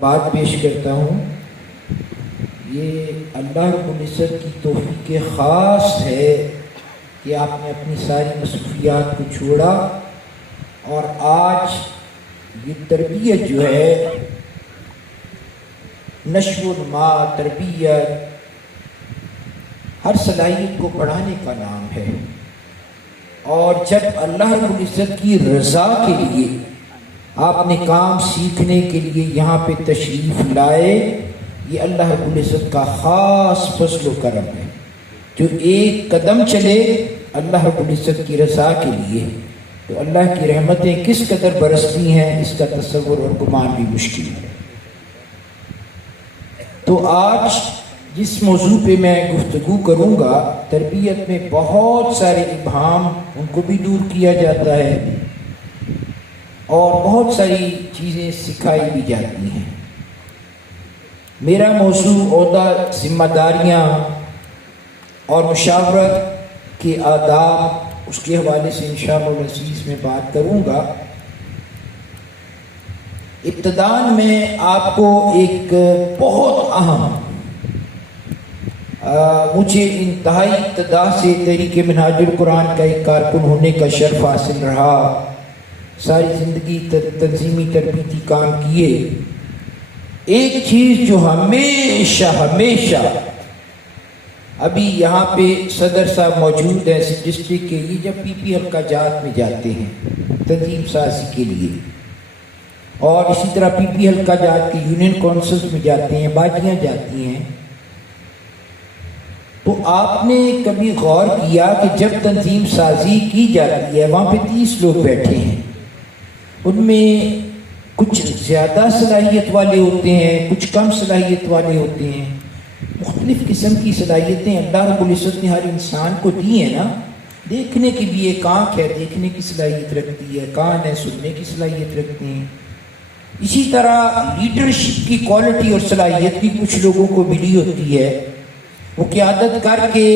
بات پیش کرتا ہوں، یہ اللہ رب العزت کی توفیق خاص ہے کہ آپ نے اپنی ساری مصروفیات کو چھوڑا اور آج یہ تربیت جو ہے، نشو و نما، تربیت ہر صلاحیت کو پڑھانے کا نام ہے، اور جب اللہ رب العزت کی رضا کے لیے آپ نے کام سیکھنے کے لیے یہاں پہ تشریف لائے، یہ اللہ رب العزت کا خاص فضل و کرم ہے۔ جو ایک قدم چلے اللہ رب العزت کی رضا کے لیے، تو اللہ کی رحمتیں کس قدر برستی ہیں اس کا تصور اور گمان بھی مشکل ہے۔ تو آج جس موضوع پہ میں گفتگو کروں گا، تربیت میں بہت سارے ابہام ان کو بھی دور کیا جاتا ہے اور بہت ساری چیزیں سکھائی بھی جاتی ہیں۔ میرا موضوع عہدہ، ذمہ داریاں اور مشاورت کے آداب، اس کے حوالے سے انشاءاللہ العزیز میں بات کروں گا۔ ابتداءً میں آپ کو ایک بہت اہم، مجھے انتہائی ابتدا سے تحریک منہاج القرآن کا ایک کارکن ہونے کا شرف حاصل رہا، ساری زندگی تنظیمی تربیتی کام کیے۔ ایک چیز جو ہمیشہ ابھی یہاں پہ صدر صاحب موجود ہیں ڈسٹرکٹ کے، یہ جب پی پی حلقہ جات میں جاتے ہیں تنظیم سازی کے لیے، اور اسی طرح پی پی حلقہ جات کے یونین کونسلز میں جاتے ہیں، باجیاں جاتی ہیں، تو آپ نے کبھی غور کیا کہ جب تنظیم سازی کی جاتی ہے وہاں پہ 30 لوگ بیٹھے ہیں، ان میں کچھ زیادہ صلاحیت والے ہوتے ہیں، کچھ کم صلاحیت والے ہوتے ہیں، مختلف قسم کی صلاحیتیں اللہ رب العزت نے ہر انسان کو دی ہیں نا۔ دیکھنے کی بھی ایک آنکھ ہے، دیکھنے کی صلاحیت رکھتی ہے، کان ہے، سننے کی صلاحیت رکھتے ہیں۔ اسی طرح لیڈرشپ کی کوالٹی اور صلاحیت بھی کچھ لوگوں کو ملی ہوتی ہے، وہ قیادت کر کے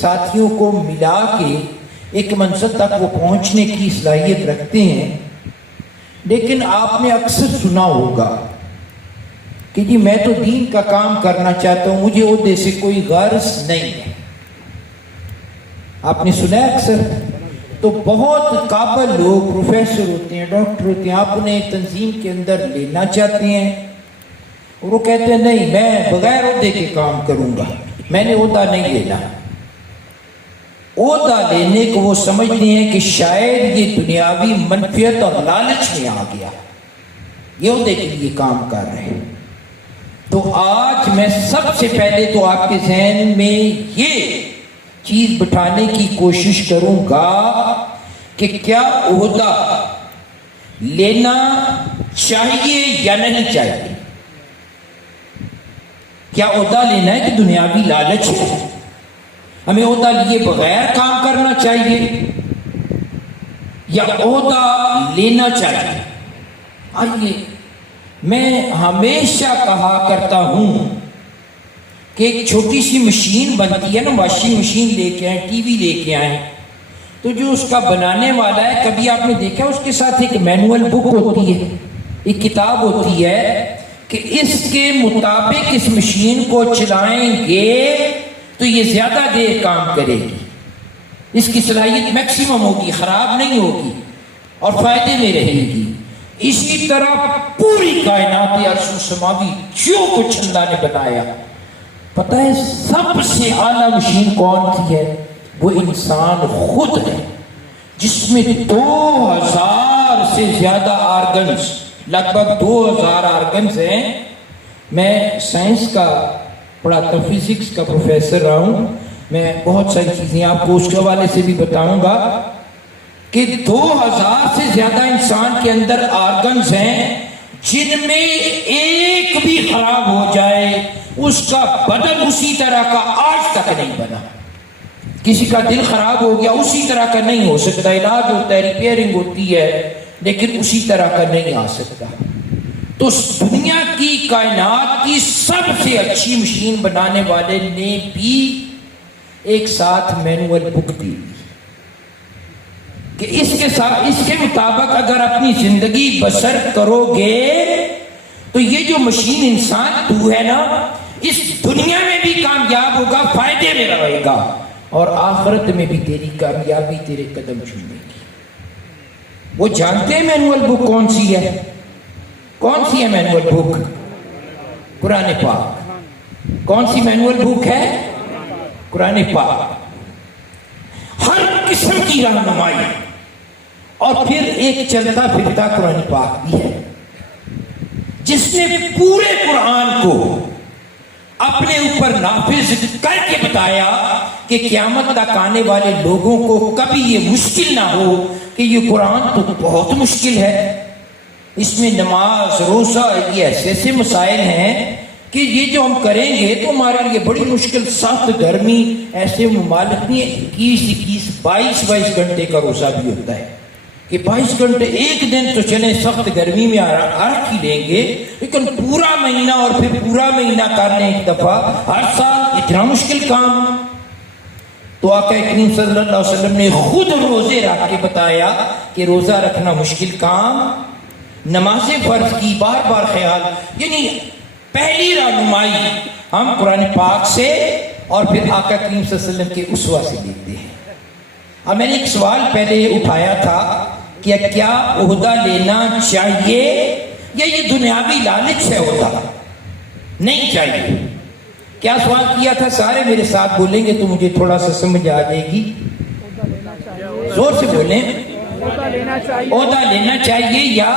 ساتھیوں کو ملا کے ایک منزل تک وہ پہنچنے کی صلاحیت رکھتے ہیں۔ لیکن آپ نے اکثر سنا ہوگا کہ جی میں تو دین کا کام کرنا چاہتا ہوں، مجھے عہدے سے کوئی غرض نہیں ہے۔ آپ نے سنا ہے اکثر؟ تو بہت قابل لوگ، پروفیسر ہوتے ہیں، ڈاکٹر ہوتے ہیں، آپ انہیں تنظیم کے اندر لینا چاہتے ہیں اور وہ کہتے ہیں نہیں، میں بغیر عہدے کے کام کروں گا، میں نے عہدہ نہیں لینا۔ عہدہ لینے کو وہ سمجھتے ہیں کہ شاید یہ دنیاوی منفیت اور لالچ میں آ گیا، یہ عہدے کے لیے کام کر رہے ہیں۔ تو آج میں سب سے پہلے تو آپ کے ذہن میں یہ چیز بٹھانے کی کوشش کروں گا کہ کیا عہدہ لینا چاہیے یا نہیں چاہیے؟ کیا عہدہ لینا ہے کہ دنیاوی لالچ ہے؟ ہمیں عہدہ لیے بغیر کام کرنا چاہیے یا عہدہ لینا چاہیے؟ آئیے، میں ہمیشہ کہا کرتا ہوں کہ ایک چھوٹی سی مشین بنتی ہے نا، واشنگ مشین لے کے آئیں، ٹی وی لے کے آئیں، تو جو اس کا بنانے والا ہے، کبھی آپ نے دیکھا اس کے ساتھ ایک مینول بک ہوتی ہے، ایک کتاب ہوتی ہے کہ اس کے مطابق اس مشین کو چلائیں گے تو یہ زیادہ دیر کام کرے گی، اس کی صلاحیت میکسیمم ہوگی، خراب نہیں ہوگی اور فائدے میں رہے گی۔ اسی طرح پوری کائنات عرش و سماوی جو کچھ اللہ نے بنایا، پتہ ہے سب سے اعلیٰ مشین کون سی ہے؟ وہ انسان خود ہے، جس میں 2000 سے زیادہ آرگنز، لگ بھگ 2000 آرگنز ہیں۔ میں سائنس کا پڑھاتا ہوں، فزکس کا پروفیسر رہا ہوں، میں بہت ساری چیزیں آپ کو اس کے حوالے سے بھی بتاؤں گا کہ 2000 سے زیادہ انسان کے اندر آرگنز ہیں، جن میں ایک بھی خراب ہو جائے اس کا بدن اسی طرح کا آج تک نہیں بنا۔ کسی کا دل خراب ہو گیا اسی طرح کا نہیں ہو سکتا، علاج ہوتا ہے، ریپیئرنگ ہوتی ہے، لیکن اسی طرح کا نہیں آ سکتا۔ تو دنیا کی کائنات کی سب سے اچھی مشین بنانے والے نے بھی ایک ساتھ مینول بک دی کہ اس کے مطابق اگر اپنی زندگی بسر کرو گے تو یہ جو مشین انسان تو ہے نا، اس دنیا میں بھی کامیاب ہوگا، فائدے میں رہے گا، اور آخرت میں بھی تیری کامیابی تیرے قدم چومے گی۔ وہ جانتے ہیں مینول بک کون سی ہے؟ کون سی ہے مینول بک؟ قرآن پاک۔ کون سی مینول بک ہے؟ قرآن پاک۔ ہر قسم کی رہنمائی، اور پھر ایک چلتا پھرتا قرآن پاک بھی ہے جس نے پورے قرآن کو اپنے اوپر نافذ کر کے بتایا کہ قیامت تک آنے والے لوگوں کو کبھی یہ مشکل نہ ہو کہ یہ قرآن تو بہت مشکل ہے، اس میں نماز روزہ یہ ایسے مسائل ہیں کہ یہ جو ہم کریں گے تو ہمارے لیے بڑی مشکل، سخت گرمی، ایسے ممالک میں 21 22 گھنٹے کا روزہ بھی ہوتا ہے کہ 22 گھنٹے، ایک دن تو چلیں سخت گرمی میں رکھ ہی لیں گے، لیکن پورا مہینہ اور پھر پورا مہینہ کر لیں ایک دفعہ ہر سال، اتنا مشکل کام۔ تو آقا کریم صلی اللہ علیہ وسلم نے خود روزے رکھ کے بتایا کہ روزہ رکھنا مشکل کام، نماز فرض کی بار بار خیال، یعنی پہلی رہنمائی ہم قرآن پاک سے اور پھر آقا کریم صلی اللہ علیہ وسلم کے اسوہ سے دیکھتے ہیں۔ اب میں نے ایک سوال پہلے اٹھایا تھا کہ کیا عہدہ لینا چاہیے یا یہ دنیاوی لالچ ہے عہدہ؟ نہیں چاہیے۔ کیا سوال کیا تھا؟ سارے میرے ساتھ بولیں گے تو مجھے تھوڑا سا سمجھ آ جائے گی، زور سے بولیں۔ عہدہ لینا چاہیے یا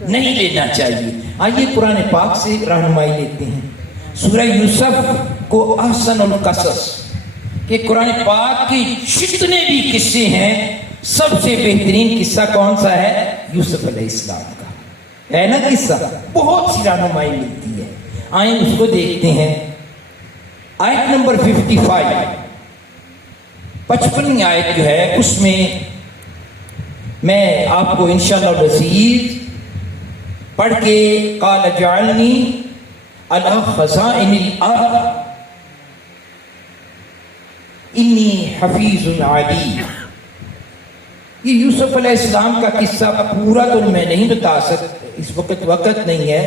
نہیں لینا چاہیے؟ آئیے قرآن پاک سے رہنمائی لیتے ہیں۔ سورہ یوسف کو احسن القصص، کہ قرآن پاک کے جتنے بھی قصے ہیں سب سے بہترین قصہ کون سا ہے؟ یوسف علیہ السلام کا ہے نا قصہ، بہت سی رہنمائی ملتی ہے۔ آئیں اس کو دیکھتے ہیں۔ آیت نمبر 55 آیت جو ہے اس میں میں آپ کو انشاءاللہ العزیز پڑھ کے قال اجعلنی علی خزائن الارض انی حفیظ علیم۔ یہ یوسف علیہ السلام کا قصہ پورا تو میں نہیں بتا سکتا، اس وقت نہیں ہے۔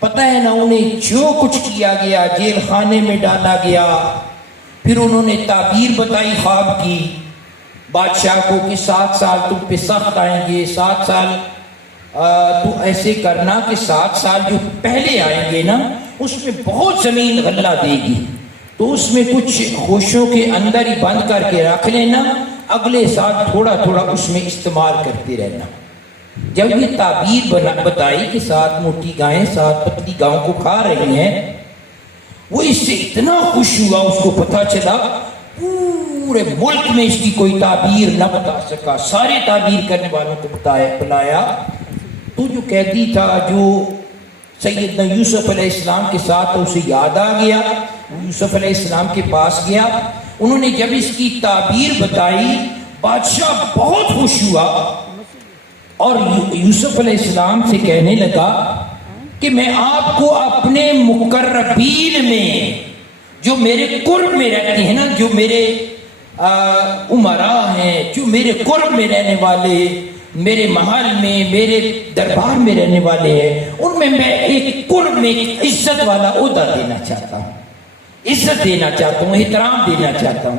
پتہ ہے نا انہیں جو کچھ کیا گیا، جیل خانے میں ڈالا گیا، پھر انہوں نے تعبیر بتائی خواب کی بادشاہ کو کہ 7 سال تم پہ سخت آئیں گے، 7 سال تو ایسے کرنا کہ 7 سال جو پہلے آئیں گے نا اس میں بہت زمین غلہ دے گی، تو اس میں کچھ خوشوں کے اندر ہی بند کر کے رکھ لینا، اگلے سال تھوڑا تھوڑا اس میں استعمال کرتے رہنا۔ جب یہ تعبیر بتائی کہ 7 موٹی گائیں 7 پتلی گاؤں کو کھا رہی ہیں، وہ اس سے اتنا خوش ہوا، اس کو پتہ چلا پورے ملک میں اس کی کوئی تعبیر نہ بتا سکا، سارے تعبیر کرنے والوں کو بلایا۔ تو جو قیدی تھا جو سیدنا یوسف علیہ السلام کے ساتھ، اسے یاد آ گیا، یوسف علیہ السلام کے پاس گیا، انہوں نے جب اس کی تعبیر بتائی بادشاہ بہت خوش ہوا اور یوسف علیہ السلام سے کہنے لگا کہ میں آپ کو اپنے مقربین میں، جو میرے قرب میں رہتے ہیں نا، جو میرے امراء ہیں، جو میرے قرب میں رہنے والے، میرے محل میں، میرے دربار میں رہنے والے ہیں، ان میں میں ایک قرب میں ایک عزت والا عہدہ دینا چاہتا ہوں، عزت دینا چاہتا ہوں، احترام دینا چاہتا ہوں۔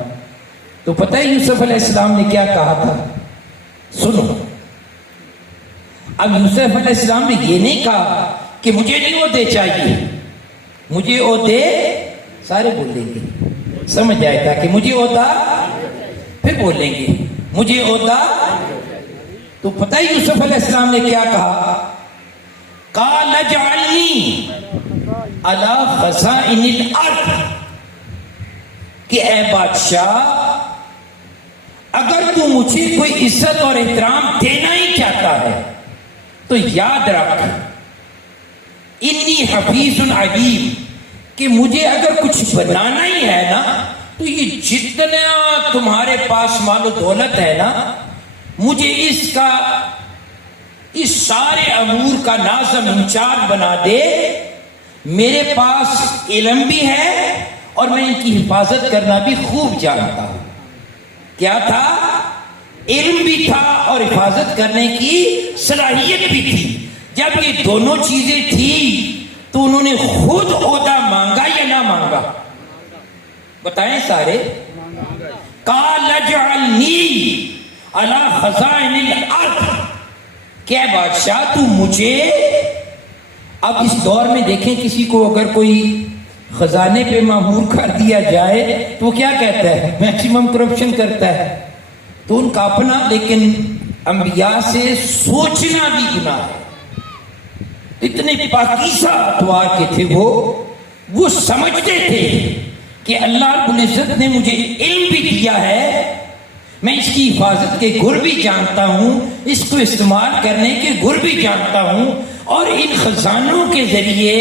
تو پتہ ہے یوسف علیہ السلام نے کیا کہا تھا؟ سنو، اب یوسف علیہ السلام نے یہ نہیں کہا کہ مجھے نہیں عہدے چاہیے، مجھے عہدے، سارے بولیں گے سمجھ آئے گا کہ مجھے عہدہ، پھر بولیں گے مجھے عہدہ۔ تو پتہ ہے یوسف علیہ السلام نے کیا کہا؟ قال اجعلنی علی خزائن الارض، کہ اے بادشاہ اگر تو مجھے کوئی عزت اور احترام دینا ہی چاہتا ہے تو یاد رکھ انی حفیظ علیم، کہ مجھے اگر کچھ بنانا ہی ہے نا تو یہ جتنا تمہارے پاس مال و دولت ہے نا، مجھے اس سارے امور کا ناظم انچارج بنا دے۔ میرے پاس علم بھی ہے اور میں ان کی حفاظت کرنا بھی خوب جانتا ہوں۔ کیا تھا؟ علم بھی تھا اور حفاظت کرنے کی صلاحیت بھی تھی۔ جب یہ دونوں چیزیں تھی تو انہوں نے خود عہدہ مانگا یا نہ مانگا؟ بتائیں سارے. قال اجعلنی علی خزائن الارض، کیا بادشاہ تو مجھے. اب اس دور میں دیکھیں کسی کو اگر کوئی خزانے پہ مامور کر دیا جائے تو وہ کیا کہتا ہے؟ میکسیمم کرپشن کرتا ہے. تو ان کا اپنا، لیکن انبیاء سے سوچنا بھی گناہ ہے. اتنے پاکیزہ اتوار کے تھے وہ سمجھتے تھے کہ اللہ رب العزت نے مجھے علم بھی دیا ہے، میں اس کی حفاظت کے گر بھی جانتا ہوں، اس کو استعمال کرنے کے گر بھی جانتا ہوں، اور ان خزانوں کے ذریعے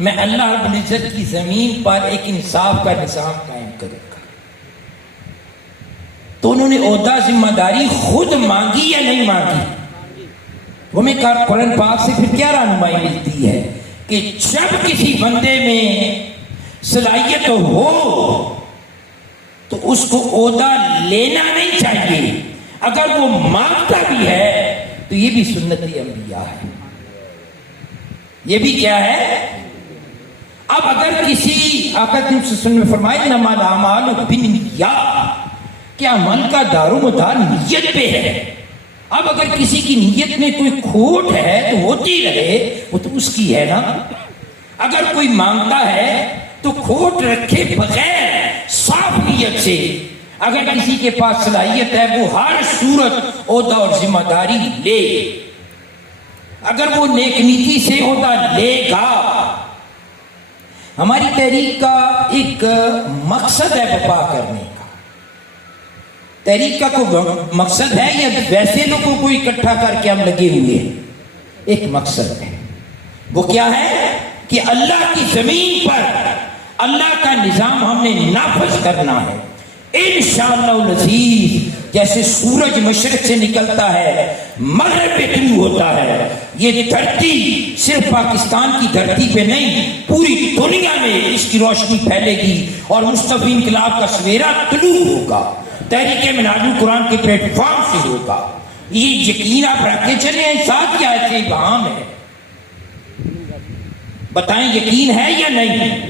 میں اللہ رب العزت کی زمین پر ایک انصاف کا نظام قائم کروں گا. تو انہوں نے عہدہ ذمہ داری خود مانگی یا نہیں مانگی؟ ہمیں قرآن پاک سے پھر کیا رہنمائی ملتی ہے کہ جب کسی بندے میں صلاحیت ہو تو اس کو عہدہ لینا نہیں چاہیے. اگر وہ مانگتا بھی ہے تو یہ بھی سنت انبیاء ہے. یہ بھی کیا ہے؟ اب اگر کسی آقا صلی اللہ علیہ وسلم نے فرمایا انما الاعمال بالنیات کہ عمل کا دار و مدار نیت پہ ہے. اب اگر کسی کی نیت میں کوئی کھوٹ ہے تو ہوتی رہے، وہ تو اس کی ہے نا. اگر کوئی مانگتا ہے تو کھوٹ رکھے بغیر صاف نیت سے. اگر کسی کے پاس صلاحیت ہے وہ ہر صورت عہدہ اور ذمہ داری لے. اگر وہ نیک نیتی سے عہدہ لے گا. ہماری تحریک کا ایک مقصد ہے وفا کرنے کا. تحریک کا کوئی مقصد ہے یا ویسے لوگوں کو اکٹھا کر کے ہم لگے ہوئے ہیں؟ ایک مقصد ہے. وہ کیا ہے کہ اللہ کی زمین پر اللہ کا نظام ہم نے نافذ کرنا ہے. انشاءاللہ العزیز جیسے سورج مشرق سے نکلتا ہے مغرب پہ طلوع ہوتا ہے، یہ دھرتی صرف پاکستان کی دھرتی پہ نہیں پوری دنیا میں اس کی روشنی پھیلے گی اور مصطفی انقلاب کا سویرا طلوع ہوگا. تحریک منہاج القرآن کے پلیٹ فارم سے ہوگا. یہ یقین آپ رکھ کے چلے ہیں. ساتھ کیا ایسے ابہام ہے؟ بتائیں یقین ہے یا نہیں؟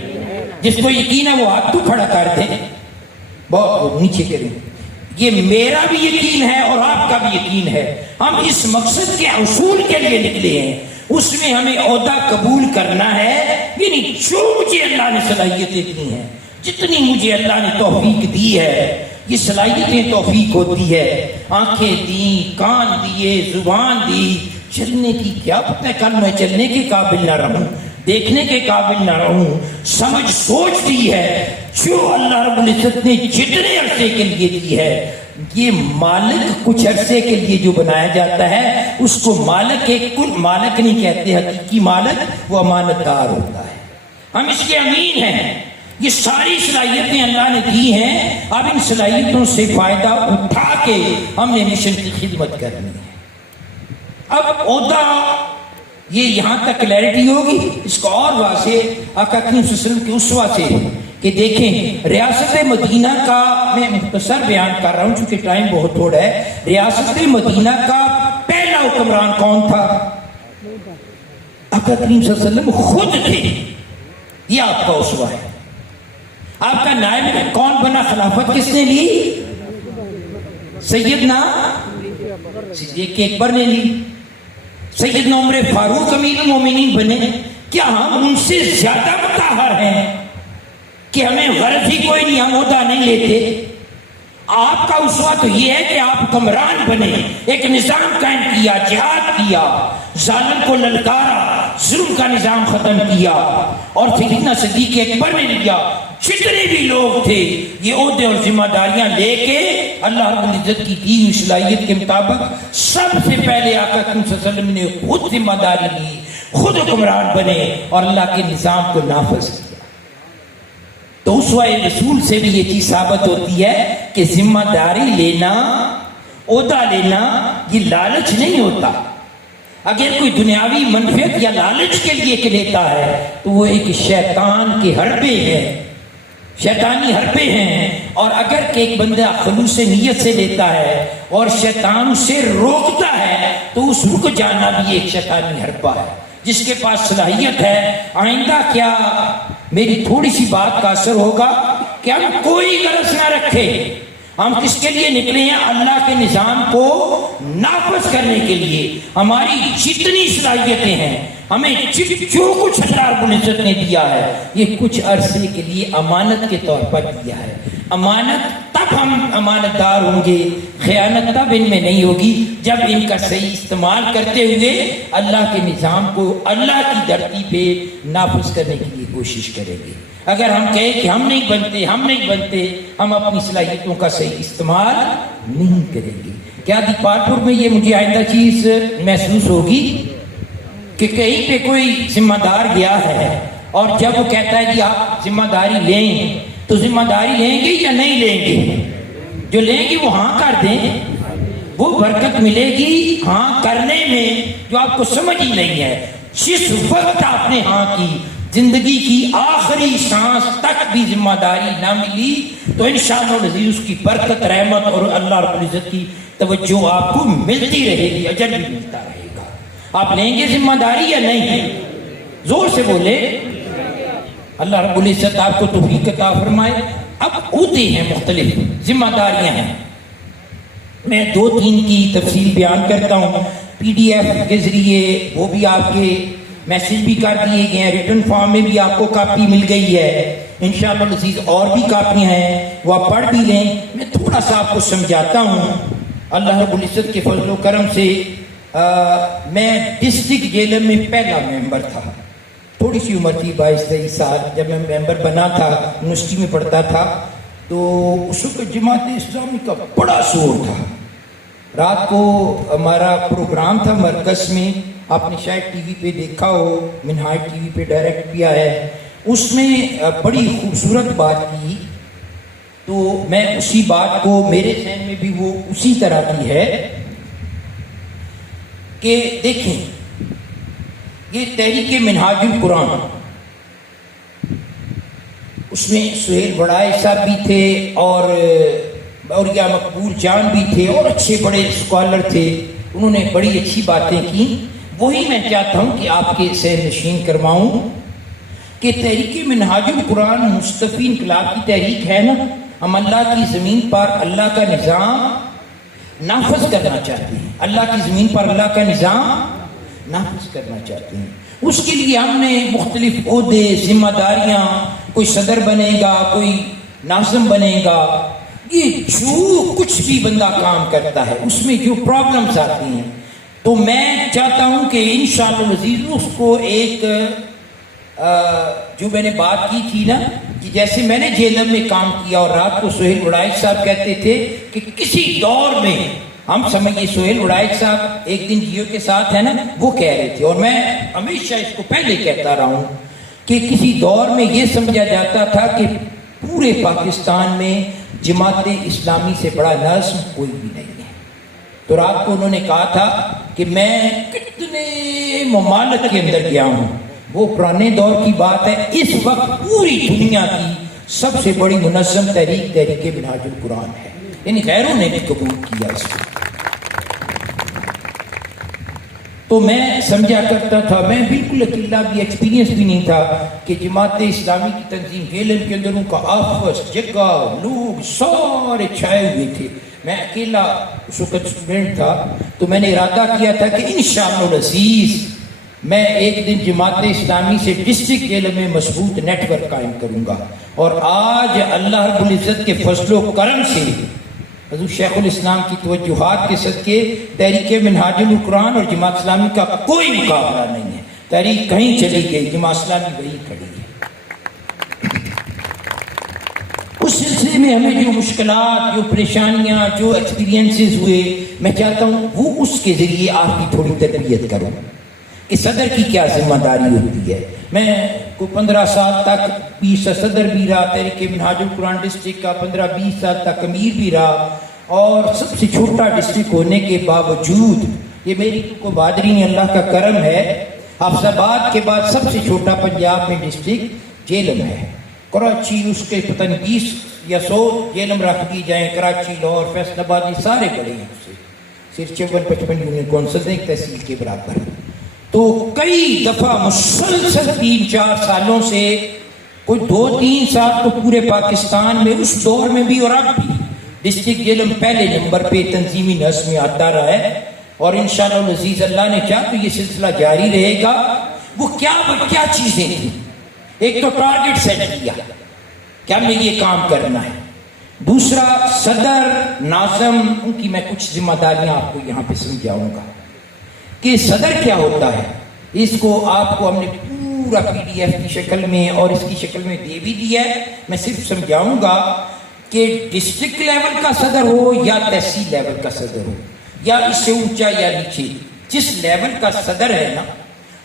جس کو یقین ہے وہ ہاتھ تو کھڑا کر دیں، بہت نیچے کریں. یہ میرا بھی یقین ہے اور آپ کا بھی یقین ہے. ہم اس مقصد کے حصول کے لیے نکلے ہیں. اس میں ہمیں عہدہ قبول کرنا ہے. یعنی جو مجھے اللہ نے صلاحیتیں دی ہیں، جتنی مجھے اللہ نے توفیق دی ہے، یہ صلاحیتیں توفیق ہوتی ہے. آنکھیں دیں، کان دیے، زبان دی. چلنے کی کیا پتہ کل میں چلنے کے قابل نہ رہوں، دیکھنے کے قابل نہ رہوں. سمجھ سوچ دی ہے جو اللہ رب العزت نے جتنے عرصے کے لیے دی ہے. یہ مالک کچھ عرصے کے لیے جو بنایا جاتا ہے اس کو مالک کے کل مالک نہیں کہتے. حقیقی مالک وہ امانت دار ہوتا ہے. ہم اس کے امین ہیں. یہ ساری صلاحیتیں اللہ نے دی ہیں. اب ان صلاحیتوں سے فائدہ اٹھا کے ہم نے مشن کی خدمت کرنی ہے. اب عہدہ یہ یہاں تک کلیئرٹی ہوگی. اس کو اور واضح آقا صلی اللہ علیہ وسلم کی اسوہ سے کہ دیکھیں ریاست مدینہ کا میں مختصر بیان کر رہا ہوں چونکہ ٹائم بہت تھوڑا ہے. ریاست مدینہ کا پہلا حکمران کون تھا؟ آقا کریم صلی اللہ علیہ وسلم خود تھے. یہ آپ کا اسوہ ہے. آپ کا نائب کون بنا؟ خلافت کس نے لی؟ سیدنا صدیق اکبر نے لی. سیدنا عمر فاروق امیر المومنین بنے. کیا ہم ان سے زیادہ مطہر ہیں کہ ہمیں غرض ہی کوئی نہیں، ہم عہدہ نہیں لیتے؟ آپ کا اسوہ تو یہ ہے کہ آپ حکمران بنے، ایک نظام قائم کیا، جہاد کیا، ظالم کو للکارا، ظلم کا نظام ختم کیا. اور سیدنا صدیق اکبر نے لیا. جتنے بھی لوگ تھے یہ عہدے اور ذمہ داریاں لے کے اللہ رب العزت کی دی ہوئی صلاحیت کے مطابق سب سے پہلے آقا صلی اللہ علیہ وسلم نے خود ذمہ داری لی، خود حکمران بنے اور اللہ کے نظام کو نافذ کیا. تو اسوہ رسول سے بھی یہ چیز ثابت ہوتی ہے کہ ذمہ داری لینا، عہدہ لینا یہ لالچ نہیں ہوتا. اگر کوئی دنیاوی منفعت یا لالچ کے لیے لیتا ہے تو وہ ایک شیطان کے حربے ہیں. شیطانی حربے ہیں، اور اگر کہ ایک بندہ خلوص نیت سے لیتا ہے اور شیطان اسے روکتا ہے تو اس رک جانا بھی ایک شیطانی حربہ ہے۔ جس کے پاس صلاحیت ہے، آئندہ کیا میری تھوڑی سی بات کا اثر ہوگا کہ ہم کوئی غرض نہ رکھے، ہم کس کے لیے نکلے ہیں؟ اللہ کے نظام کو نافذ کرنے کے لیے۔ ہماری جتنی صلاحیتیں ہیں، ہمیں جو کچھ اللہ رب العزت نے دیا ہے، یہ کچھ عرصے کے لیے امانت کے طور پر دیا ہے۔ امانت تب ہم امانت دار ہوں گے، خیانت تب ان میں نہیں ہوگی جب ان کا صحیح استعمال کرتے ہوئے اللہ کے نظام کو اللہ کی دھرتی پہ نافذ کرنے کے لیے کوشش کریں گے۔ اگر ہم کہیں کہ ہم نہیں بنتے، ہم اپنی صلاحیتوں کا صحیح استعمال نہیں کریں گے۔ کیا دیپالپور میں یہ مجھے آئندہ چیز محسوس ہوگی کہ کہیں پہ کوئی ذمہ دار گیا ہے اور جب وہ کہتا ہے کہ آپ ذمہ داری لیں، تو ذمہ داری لیں گے یا نہیں لیں گے؟ جو لیں گے وہ ہاں کر دیں، وہ برکت ملے گی ہاں کرنے میں جو آپ کو سمجھ ہی نہیں ہے۔ جس وقت آپ نے ہاں کی، زندگی کی آخری سانس تک بھی ذمہ داری نہ ملی تو انشاءاللہ العزیز اس کی برکت، رحمت اور اللہ رب العزت کی توجہ آپ کو ملتی رہے گی، اجر بھی ملتا رہے گا۔ آپ لیں گے ذمہ داری یا نہیں؟ زور سے بولے۔ اللہ رب العزت آپ کو توفیق عطا فرمائے۔ اب عہدے ہیں، مختلف ذمہ داریاں ہیں، میں 2-3 کی تفصیل بیان کرتا ہوں۔ PDF کے ذریعے وہ بھی آپ کے میسیج بھی کر دیے گئے ہیں، ریٹن فارم میں بھی آپ کو کاپی مل گئی ہے۔ انشاءاللہ العزیز اور بھی کاپیاں ہیں، وہ آپ پڑھ بھی لیں۔ میں تھوڑا سا آپ کو سمجھاتا ہوں۔ اللہ رب العزت کے فضل و کرم سے میں ڈسٹرکٹ جیلم میں پہلا ممبر تھا۔ تھوڑی سی عمر تھی، 22-23 سال، جب میں ممبر بنا تھا، یونیورسٹی میں پڑھتا تھا، تو اس وقت جماعت اسلامی کا بڑا شور تھا۔ رات کو ہمارا پروگرام تھا مرکز میں، آپ نے شاید ٹی وی پہ دیکھا ہو، منہاج ٹی وی پہ ڈائریکٹ کیا ہے، اس میں بڑی خوبصورت بات کی، تو میں اسی بات کو، میرے ذہن میں بھی وہ اسی طرح کی ہے کہ دیکھیں یہ تحریک منہاج القرآن، اس میں سہیل بڑائے صاحب بھی تھے اور یا مقبول جان بھی تھے اور اچھے بڑے اسکالر تھے، انہوں نے بڑی اچھی باتیں کی۔ وہی میں چاہتا ہوں کہ آپ کے سیر نشین کرواؤں کہ تحریک منہاج القرآن مصطفی انقلاب کی تحریک ہے نا، ہم اللہ کی زمین پر اللہ کا نظام نافذ کرنا چاہتے ہیں، اللہ کی زمین پر اللہ کا نظام نافذ کرنا چاہتے ہیں۔ اس کے لیے ہم نے مختلف عہدے، ذمہ داریاں، کوئی صدر بنے گا، کوئی ناظم بنے گا، یہ جو کچھ بھی بندہ کام کرتا ہے اس میں جو پرابلمز آتی ہیں، تو میں چاہتا ہوں کہ انشاءاللہ العزیز اس کو ایک جو میں نے بات کی تھی نا کہ جیسے میں نے جیلم میں کام کیا اور رات کو سہیل وڑائچ صاحب کہتے تھے کہ کسی دور میں ہم سمجھے، سہیل وڑائچ صاحب ایک دن جیو کے ساتھ ہے نا، وہ کہہ رہے تھے، اور میں ہمیشہ اس کو پہلے کہتا رہا ہوں کہ کسی دور میں یہ سمجھا جاتا تھا کہ پورے پاکستان میں جماعت اسلامی سے بڑا نظم کوئی بھی نہیں ہے۔ تو رات کو انہوں نے کہا تھا کہ میں کتنے ممالک کے اندر گیا ہوں، وہ پرانے دور کی بات ہے، اس وقت پوری دنیا کی سب سے بڑی منظم تحریک منہاج القرآن ہے، یعنی غیروں نے بھی قبول کیا اس کو۔ تو میں سمجھا کرتا تھا، میں بالکل اکیلا بھی ایکسپیرینس بھی نہیں تھا کہ جماعت اسلامی کی تنظیم جیلم کے اندر ان کا آفس جگہ لوگ سارے چھائے ہوئے تھے، میں اکیلا اس وقت اسٹوڈنٹ تھا۔ تو میں نے ارادہ کیا تھا کہ انشاءاللہ العزیز میں ایک دن جماعت اسلامی سے ڈسٹرکٹ جیلم میں مضبوط نیٹ ورک قائم کروں گا، اور آج اللہ رب العزت کے فضل و کرم سے حضور شیخ الاسلام کی توجہات کے صدقے تحریک منہاج القرآن اور جماعت اسلامی کا کوئی مقابلہ نہیں ہے۔ تحریک کہیں چلی گئی، جماعت اسلامی وہی کھڑی ہے۔ اس سلسلے میں ہمیں جو مشکلات، جو پریشانیاں، جو ایکسپیرینسز ہوئے، میں چاہتا ہوں وہ اس کے ذریعے آپ کی تھوڑی تربیت کروں کہ صدر کی کیا ذمہ داری ہوتی ہے۔ میں کو 15 سال تک 20 صدر بھی رہا تحریک منہاج القرآن ڈسٹرکٹ کا، 15-20 سال تک امیر بھی رہا، اور سب سے چھوٹا ڈسٹرکٹ ہونے کے باوجود یہ میری کو بہادری اللہ کا کرم ہے، حافظ آباد کے بعد سب سے چھوٹا پنجاب میں ڈسٹرکٹ جیلم ہے۔ کراچی اس کے پتہ نہیں 20 یا 100 یہ نمبر رکھ دی جائیں، کراچی، لاہور، فیصل آباد، یہ سارے بڑے ہیں اس سے، صرف 54-55 یونین کونسل ایک تحصیل کے برابر. تو کئی دفعہ مسلسل 3-4 سالوں سے، کوئی 2-3 سال تو پورے پاکستان میں اس دور میں بھی اور اب بھی ڈسٹرکٹ جیلم پہلے نمبر پہ تنظیمی نظم میں آتا رہا ہے، اور انشاءاللہ العزیز اللہ نے چاہا تو یہ سلسلہ جاری رہے گا. وہ کیا چیزیں تھیں؟ ایک تو ٹارگٹ سیٹ کیا کہ ہمیں یہ کام کرنا ہے. دوسرا صدر ناظم، ان کی میں کچھ ذمہ داریاں آپ کو یہاں پہ سمجھاؤں گا کہ صدر کیا ہوتا ہے. اس کو آپ کو ہم نے پورا PDF کی شکل میں اور اس کی شکل میں دے بھی دیا ہے. میں صرف سمجھاؤں گا کہ ڈسٹرکٹ لیول کا صدر ہو یا تحصیل لیول کا صدر ہو یا اس سے اونچا یا نیچے، جس لیول کا صدر ہے نا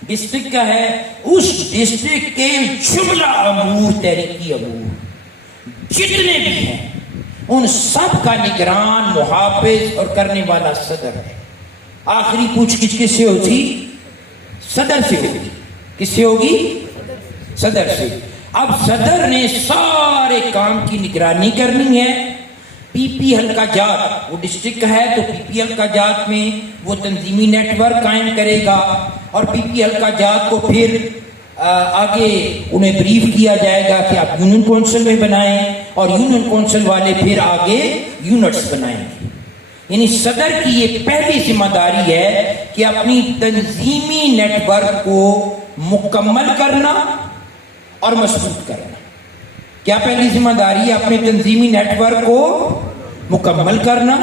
ڈسٹرکٹ کا ہے، اس ڈسٹرکٹ کے جملہ امور، تحریکی امور جتنے بھی ہیں ان سب کا نگران، محافظ اور کرنے والا صدر ہے. آخری پوچھ گچھ کس سے ہوتی؟ صدر سے ہوگی. کس سے ہوگی؟ صدر سے. اب صدر نے سارے کام کی نگرانی کرنی ہے. PP حلقہ جات، وہ ڈسٹرکٹ ہے تو PP حلقہ جات میں وہ تنظیمی نیٹ ورک قائم کرے گا، اور PP حلقہ جات کو پھر آگے انہیں بریف کیا جائے گا کہ آپ یونین کونسل میں بنائیں، اور یونین کونسل والے پھر آگے یونٹس بنائیں گے. یعنی صدر کی یہ پہلی ذمہ داری ہے کہ اپنی تنظیمی نیٹ ورک کو مکمل کرنا اور مضبوط کرنا. کیا پہلی ذمہ داری ہے؟ اپنے تنظیمی نیٹ ورک کو مکمل کرنا.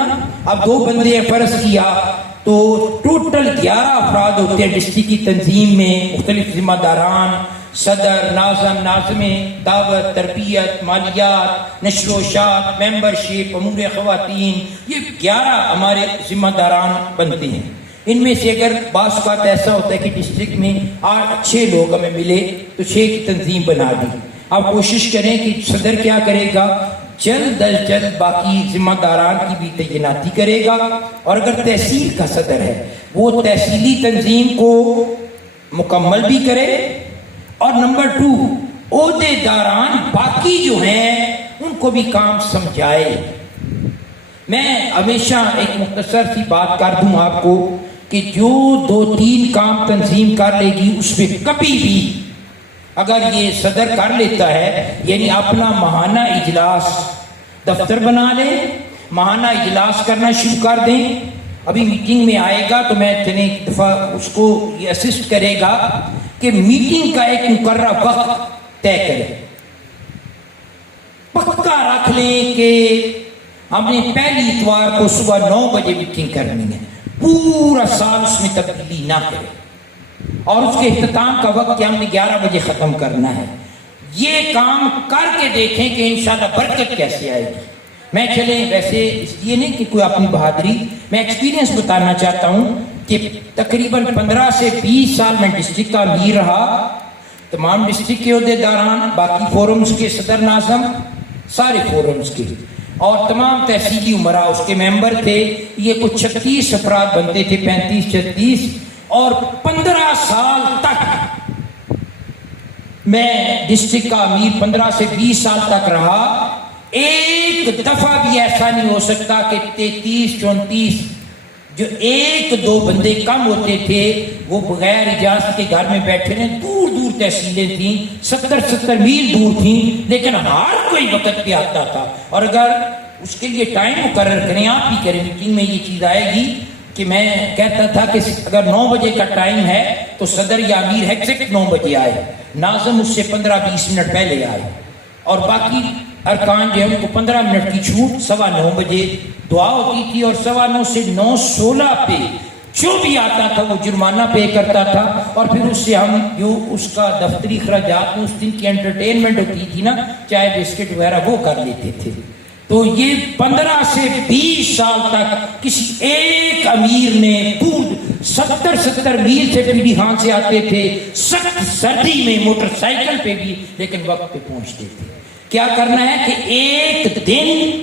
اب 2 بندے فرض کیا تو ٹوٹل 11 افراد ہوتے ہیں ڈسٹرکٹ کی تنظیم میں، مختلف ذمہ داران، صدر، ناظم، ناظمیں، دعوت، تربیت، مالیات، نشر و اشاعت، ممبرشپ، امور خواتین، یہ 11 ہمارے ذمہ داران بنتے ہیں. ان میں سے اگر بعض اوقات ایسا ہوتا ہے کہ ڈسٹرکٹ میں 8 اچھے لوگ ہمیں ملے تو 6 کی تنظیم بنا دی. آپ کوشش کریں کہ صدر کیا کرے گا، جلد از جلد باقی ذمہ داران کی بھی تعیناتی کرے گا. اور اگر تحصیل کا صدر ہے وہ تحصیلی تنظیم کو مکمل بھی کرے، اور نمبر 2 عہدے داران باقی جو ہیں ان کو بھی کام سمجھائے. میں ہمیشہ ایک مختصر سی بات کر دوں آپ کو کہ جو 2-3 کام تنظیم کر لے گی اس میں کبھی بھی اگر یہ صدر کر لیتا ہے، یعنی اپنا ماہانہ اجلاس دفتر بنا لے، ماہانہ اجلاس کرنا شروع کر دیں. ابھی میٹنگ میں آئے گا تو میں چلیں ایک دفعہ اس کو یہ اسسٹ کرے گا کہ میٹنگ کا ایک مقررہ وقت طے کرے. پکا رکھ لیں کہ ہم نے پہلی اتوار کو صبح 9 بجے میٹنگ کرنی ہے، پورا سال اس میں تبدیلی نہ کرے، اور اس کے اختتام کا وقت کہ ہم نے 11 بجے ختم کرنا ہے. یہ کام کر کے دیکھیں کہ انشاءاللہ برکت کیسے آئے گی. میں چلیں ویسے اس لیے نہیں کہ کوئی اپنی بہادری، میں ایکسپیرینس بتانا چاہتا ہوں کہ تقریباً 15 سے 20 سال میں ڈسٹرکٹ کا امیر رہا. تمام ڈسٹرکٹ کے عہدے داران، باقی فورمز کے صدر ناظم، سارے فورمز کے، اور تمام تحصیلی امراء اس کے ممبر تھے. یہ کچھ 36 افراد بنتے تھے، 35-36، اور 15 سال تک میں ڈسٹرکٹ کا امیر 15 سے 20 سال تک رہا. ایک دفعہ بھی ایسا نہیں ہو سکتا کہ 33-34 جو 1-2 بندے کم ہوتے تھے وہ بغیر اجازت کے گھر میں بیٹھے رہے. دور دور تحصیلیں تھیں، 70 میل دور تھیں، لیکن ہر کوئی وقت پہ آتا تھا. اور اگر اس کے لیے ٹائم مقرر کریں، آپ بھی کریں، میٹنگ میں یہ چیز آئے گی کہ میں کہتا تھا کہ اگر 9 بجے کا ٹائم ہے تو صدر یا امیر ایگزیکٹ 9 بجے آئے، ناظم اس سے 15-20 منٹ پہلے آئے، اور باقی ارکان جو ہے ان کو 15 منٹ کی چھوٹ. 9:15 بجے دعا ہوتی تھی، اور 9:15 سے 9:16 پہ جو بھی آتا تھا وہ جرمانہ پے کرتا تھا، اور پھر اس سے ہم جو اس کا دفتری اخراجات میں اس دن کی انٹرٹینمنٹ ہوتی تھی نا، چائے بسکٹ وغیرہ، وہ کر لیتے تھے. تو یہ 15 سے 20 سال تک کسی ایک امیر نے دور 70 میل سے پیڈی خان سے آتے تھے، سخت سردی میں موٹر سائیکل پہ بھی، لیکن وقت پہ پہنچتے تھے. کیا کرنا ہے کہ ایک دن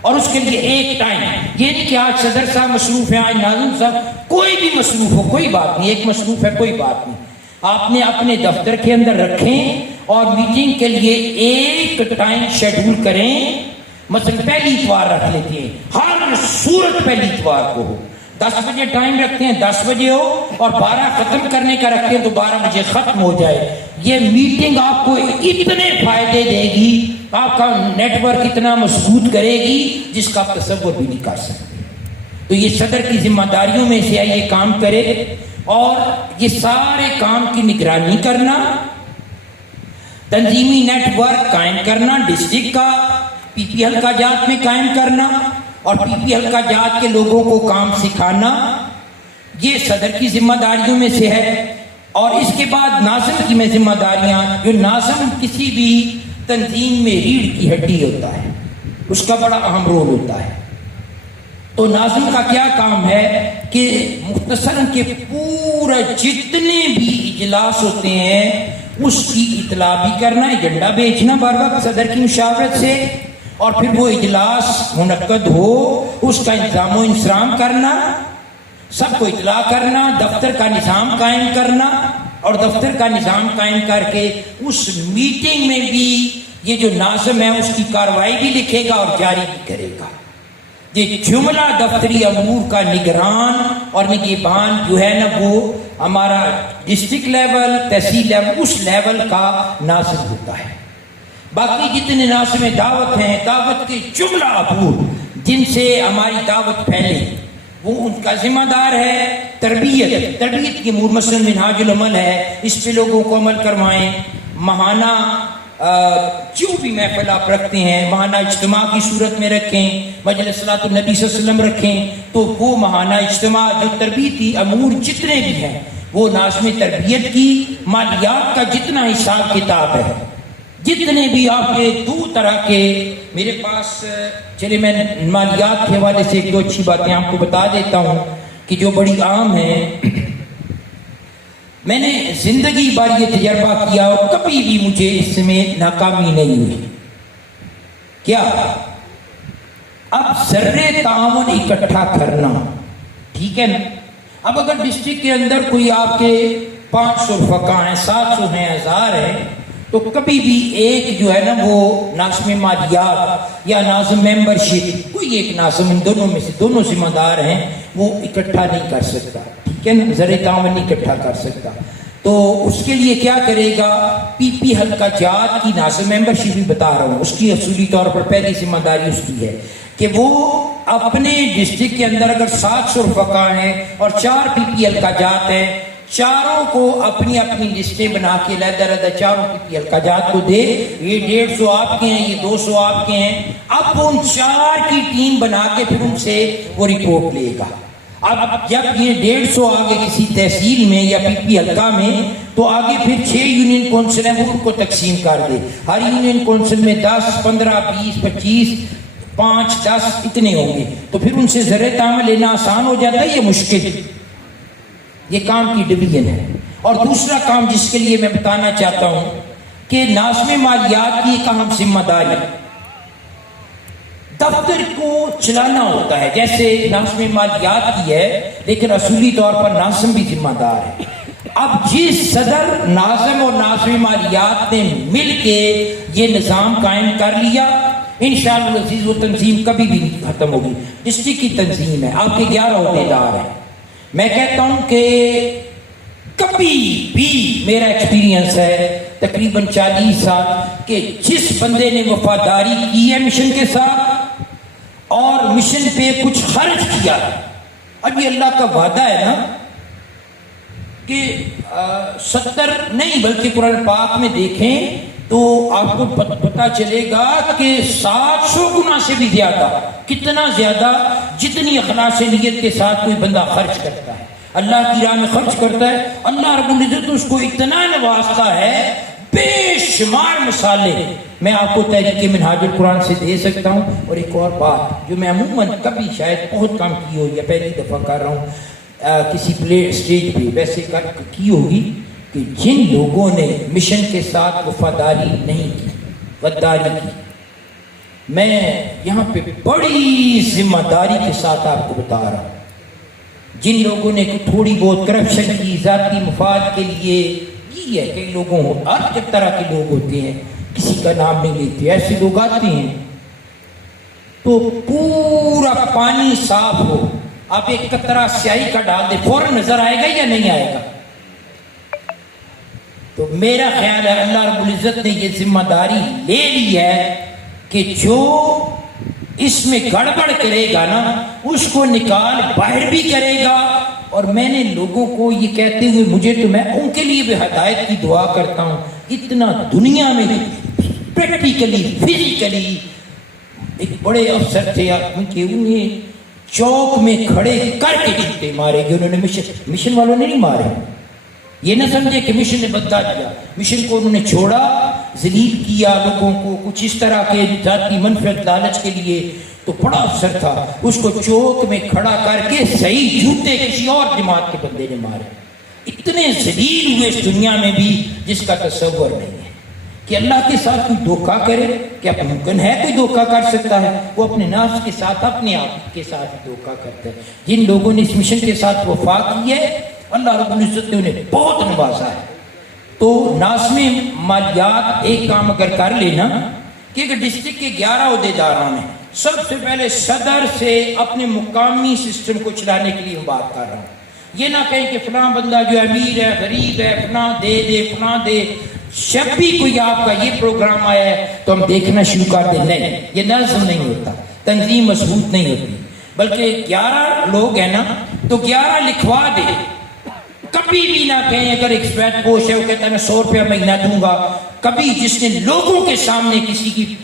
اور اس کے لیے ایک ٹائم. یہ نہیں کہ آج صدر صاحب مصروف ہیں، آج ناظم صاحب، کوئی بھی مصروف ہو کوئی بات نہیں، ایک مصروف ہے کوئی بات نہیں. آپ نے اپنے دفتر کے اندر رکھیں اور میٹنگ کے لیے ایک ٹائم شیڈول کریں. مثلا پہلی اتوار رکھ لیتے ہیں, ہر صورت پہلی اتوار کو ہو. 10 بجے ٹائم رکھتے ہیں, 10 بجے ہو, اور 12 ختم کرنے کا رکھتے ہیں تو 12 بجے ختم ہو جائے. یہ میٹنگ آپ کو اتنے فائدے دے گی, آپ کا نیٹ ورک اتنا مضبوط کرے گی جس کا آپ تصور بھی نہیں کر سکتے. تو یہ صدر کی ذمہ داریوں میں سے یہ کام کرے, اور یہ سارے کام کی نگرانی کرنا, تنظیمی نیٹ ورک قائم کرنا, ڈسٹرکٹ کا پی پی حلقہ جات میں قائم کرنا, اور پی پی حلقہ جات کے لوگوں کو کام سکھانا, یہ صدر کی ذمہ داریوں میں سے ہے. اور اس کے بعد ناظم کی میں ذمہ داریاں, جو ناظم کسی بھی تنظیم میں ریڑھ کی ہڈی ہوتا ہے, اس کا بڑا اہم رول ہوتا ہے. تو ناظم کا کیا کام ہے کہ مختصراً کے پورا جتنے بھی اجلاس ہوتے ہیں اس کی اطلاع بھی کرنا, ایجنڈا بھیجنا بر وقت صدر کی مشاورت سے, اور پھر وہ اجلاس منعقد ہو اس کا انتظام و انصرام کرنا, سب کو اطلاع کرنا, دفتر کا نظام قائم کرنا, اور دفتر کا نظام قائم کر کے اس میٹنگ میں بھی یہ جو ناظم ہے اس کی کارروائی بھی لکھے گا اور جاری بھی کرے گا. یہ جملہ دفتری امور کا نگران اور نگہبان جو ہے نا, وہ ہمارا ڈسٹرکٹ لیول, تحصیل لیول, اس لیول کا ناظم ہوتا ہے. باقی جتنے ناظم دعوت ہیں, دعوت کے جملہ امور جن سے ہماری دعوت پھیلے, وہ ان کا ذمہ دار ہے. تربیت کی امور مثلا منہاج العمل ہے, اس پہ لوگوں کو عمل کروائیں. ماہانہ جو بھی محفل آپ رکھتے ہیں ماہانہ اجتماع کی صورت میں رکھیں, مجلس صلاۃ النبی صلی اللہ علیہ وسلم رکھیں, تو وہ ماہانہ اجتماع جو تربیتی امور جتنے بھی ہیں وہ ناظم تربیت کی مالیات کا جتنا حساب کتاب ہے, جتنے بھی آپ کے 2 طرح کے میرے پاس, چلے میں مالیات کے حوالے سے 1-2 اچھی باتیں آپ کو بتا دیتا ہوں کہ جو بڑی عام ہیں. میں نے زندگی بھر یہ تجربہ کیا اور کبھی بھی مجھے اس میں ناکامی نہیں ہوئی. کیا اب ذرے تعاون اکٹھا کرنا, ٹھیک ہے نا. اب اگر ڈسٹرکٹ کے اندر کوئی آپ کے 500 رفقا ہیں, 700 ہیں, 1000 ہیں, تو کبھی بھی ایک جو ہے نا وہ ناظم مالیات یا ناظم ممبرشپ, کوئی ایک ناظم ان دونوں میں سے, دونوں ذمہ دار ہیں, وہ اکٹھا نہیں کر سکتا, ٹھیک ہے نا, ذرے تعاون نہیں اکٹھا کر سکتا. تو اس کے لیے کیا کرے گا, پی پی حلقہ جات کی ناظم ممبرشپ بھی بتا رہا ہوں, اس کی اصولی طور پر پہلی ذمہ داری اس کی ہے کہ وہ اپنے ڈسٹرکٹ کے اندر اگر 700 رفقا ہیں اور 4 پی پی حلقہ جات ہیں, چاروں کو اپنی اپنی لسٹیں بنا کے علیحدہ چاروں پی پی حلقہ جات کو دے, یہ 150 آپ کے ہیں, یہ 200 آپ کے ہیں. اب ان 4 کی ٹیم بنا کے پھر ان سے وہ رپورٹ لے گا. اب جب یہ 150 آگے کسی تحصیل میں یا پی پی حلقہ میں, تو آگے پھر 6 یونین کونسل ہیں, وہ ان کو تقسیم کر دے. ہر یونین کونسل میں 10, 15, 20, 25, 5, 10 اتنے ہوں گے. تو پھر ان سے ذرے تعاون لینا آسان ہو جاتا ہے, یہ مشکل, یہ کام کی ڈویژن ہے. اور دوسرا کام جس کے لیے میں بتانا چاہتا ہوں کہ ناظم مالیات کی ایک اہم ذمہ داری دفتر کو چلانا ہوتا ہے. جیسے ناظم مالیات کی ہے, لیکن اصولی طور پر ناظم بھی ذمہ دار ہے. اب جس صدر, ناظم اور ناظم مالیات نے مل کے یہ نظام قائم کر لیا, انشاءاللہ العزیز وہ تنظیم کبھی بھی نہیں ختم ہوگی. ڈسٹرکٹ کی تنظیم ہے, آپ کے 11 عہدیدار ہیں. میں کہتا ہوں کہ کبھی بھی میرا ایکسپیرینس ہے تقریباً 40 سال کہ جس بندے نے وفاداری کی ہے مشن کے ساتھ اور مشن پہ کچھ خرچ کیا ہے, اب یہ اللہ کا وعدہ ہے نا کہ 70 نہیں بلکہ قرآن پاک میں دیکھیں تو آپ کو پتہ چلے گا کہ 700 گنا سے بھی زیادہ, کتنا زیادہ, جتنی اخلاص نیت کے ساتھ کوئی بندہ خرچ کرتا ہے, اللہ کی راہ میں خرچ کرتا ہے, اللہ رب العزت اس کو اتنا نوازتا ہے, بے شمار مثالیں میں آپ کو تحریک منہاج القرآن سے دے سکتا ہوں. اور ایک اور بات جو میں عموماً کبھی شاید بہت کم کی ہو یا پہلی دفعہ کر رہا ہوں کسی اسٹیج پہ, ویسے کی ہوگی کہ جن لوگوں نے مشن کے ساتھ وفاداری نہیں کی, غداری کی, میں یہاں پہ بڑی ذمہ داری کے ساتھ آپ کو بتا رہا ہوں, جن لوگوں نے تھوڑی بہت کرپشن کی, ذاتی مفاد کے لیے کی ہے. کئی لوگوں ہر طرح کے لوگ ہوتے ہیں, کسی کا نام نہیں لیتے, ایسے لوگ آتے ہیں تو پورا پانی صاف ہو, آپ ایک قطرہ سیاہی کا ڈال دیں, فوراً نظر آئے گا یا نہیں آئے گا؟ تو میرا خیال ہے اللہ رب العزت نے یہ ذمہ داری لے لی ہے کہ جو اس میں گڑبڑ کرے گا نا اس کو نکال باہر بھی کرے گا. اور میں نے لوگوں کو یہ کہتے ہوئے مجھے تو میں ان کے لیے بھی ہدایت کی دعا کرتا ہوں, اتنا دنیا میں پریکٹیکلی فزیکلی ایک بڑے افسر تھے کہ انہیں چوک میں کھڑے کر کے جوتے مارے گئے. انہوں نے مشن والوں نے نہیں مارے, یہ نہ سمجھے کہ مشن نے بدلا دیا, مشن کو انہوں نے چھوڑا, ذلیل کیا لوگوں کو کچھ اس طرح کے ذاتی منفعت لالچ کے لیے. تو بڑا افسر تھا, اس کو چوک میں کھڑا کر کے صحیح جوتے کسی اور جماعت کے بندے نے مارے. اتنے ذلیل ہوئے اس دنیا میں بھی جس کا تصور نہیں ہے کہ اللہ کے ساتھ کوئی دھوکہ کرے. کیا ممکن ہے کوئی دھوکہ کر سکتا ہے؟ وہ اپنے نفس کے ساتھ, اپنے آپ کے ساتھ دھوکہ کرتا ہے. جن لوگوں نے اس مشن کے ساتھ وفا کی ہے اللہ رب العزت نے انہیں بہت نوازا ہے. تو ناظم مالیات ایک کام اگر کر لینا کہ اگر ڈسٹرکٹ کے 11 عہدیداران ہیں, سب سے پہلے صدر سے اپنے مقامی سسٹم کو چلانے کے لیے بات کر رہا ہوں. یہ نہ کہیں کہ فلاں بندہ جو امیر ہے غریب ہے فلاں دے دے فلاں دے. جب بھی کوئی آپ کا یہ پروگرام آیا ہے تو ہم دیکھنا شروع کر دیں, نہیں, یہ نظم نہیں ہوتا, تنظیم مضبوط نہیں ہوتی. بلکہ 11 لوگ ہیں نا تو 11 لکھوا دے. کبھی بھی نہ کہیں اگر ایکسپیکٹ پوسٹ ہے وہ کہتا ہے میں 100 روپیہ مہینہ دوں گا. کبھی جس نے لوگوں کے سامنے کسی کی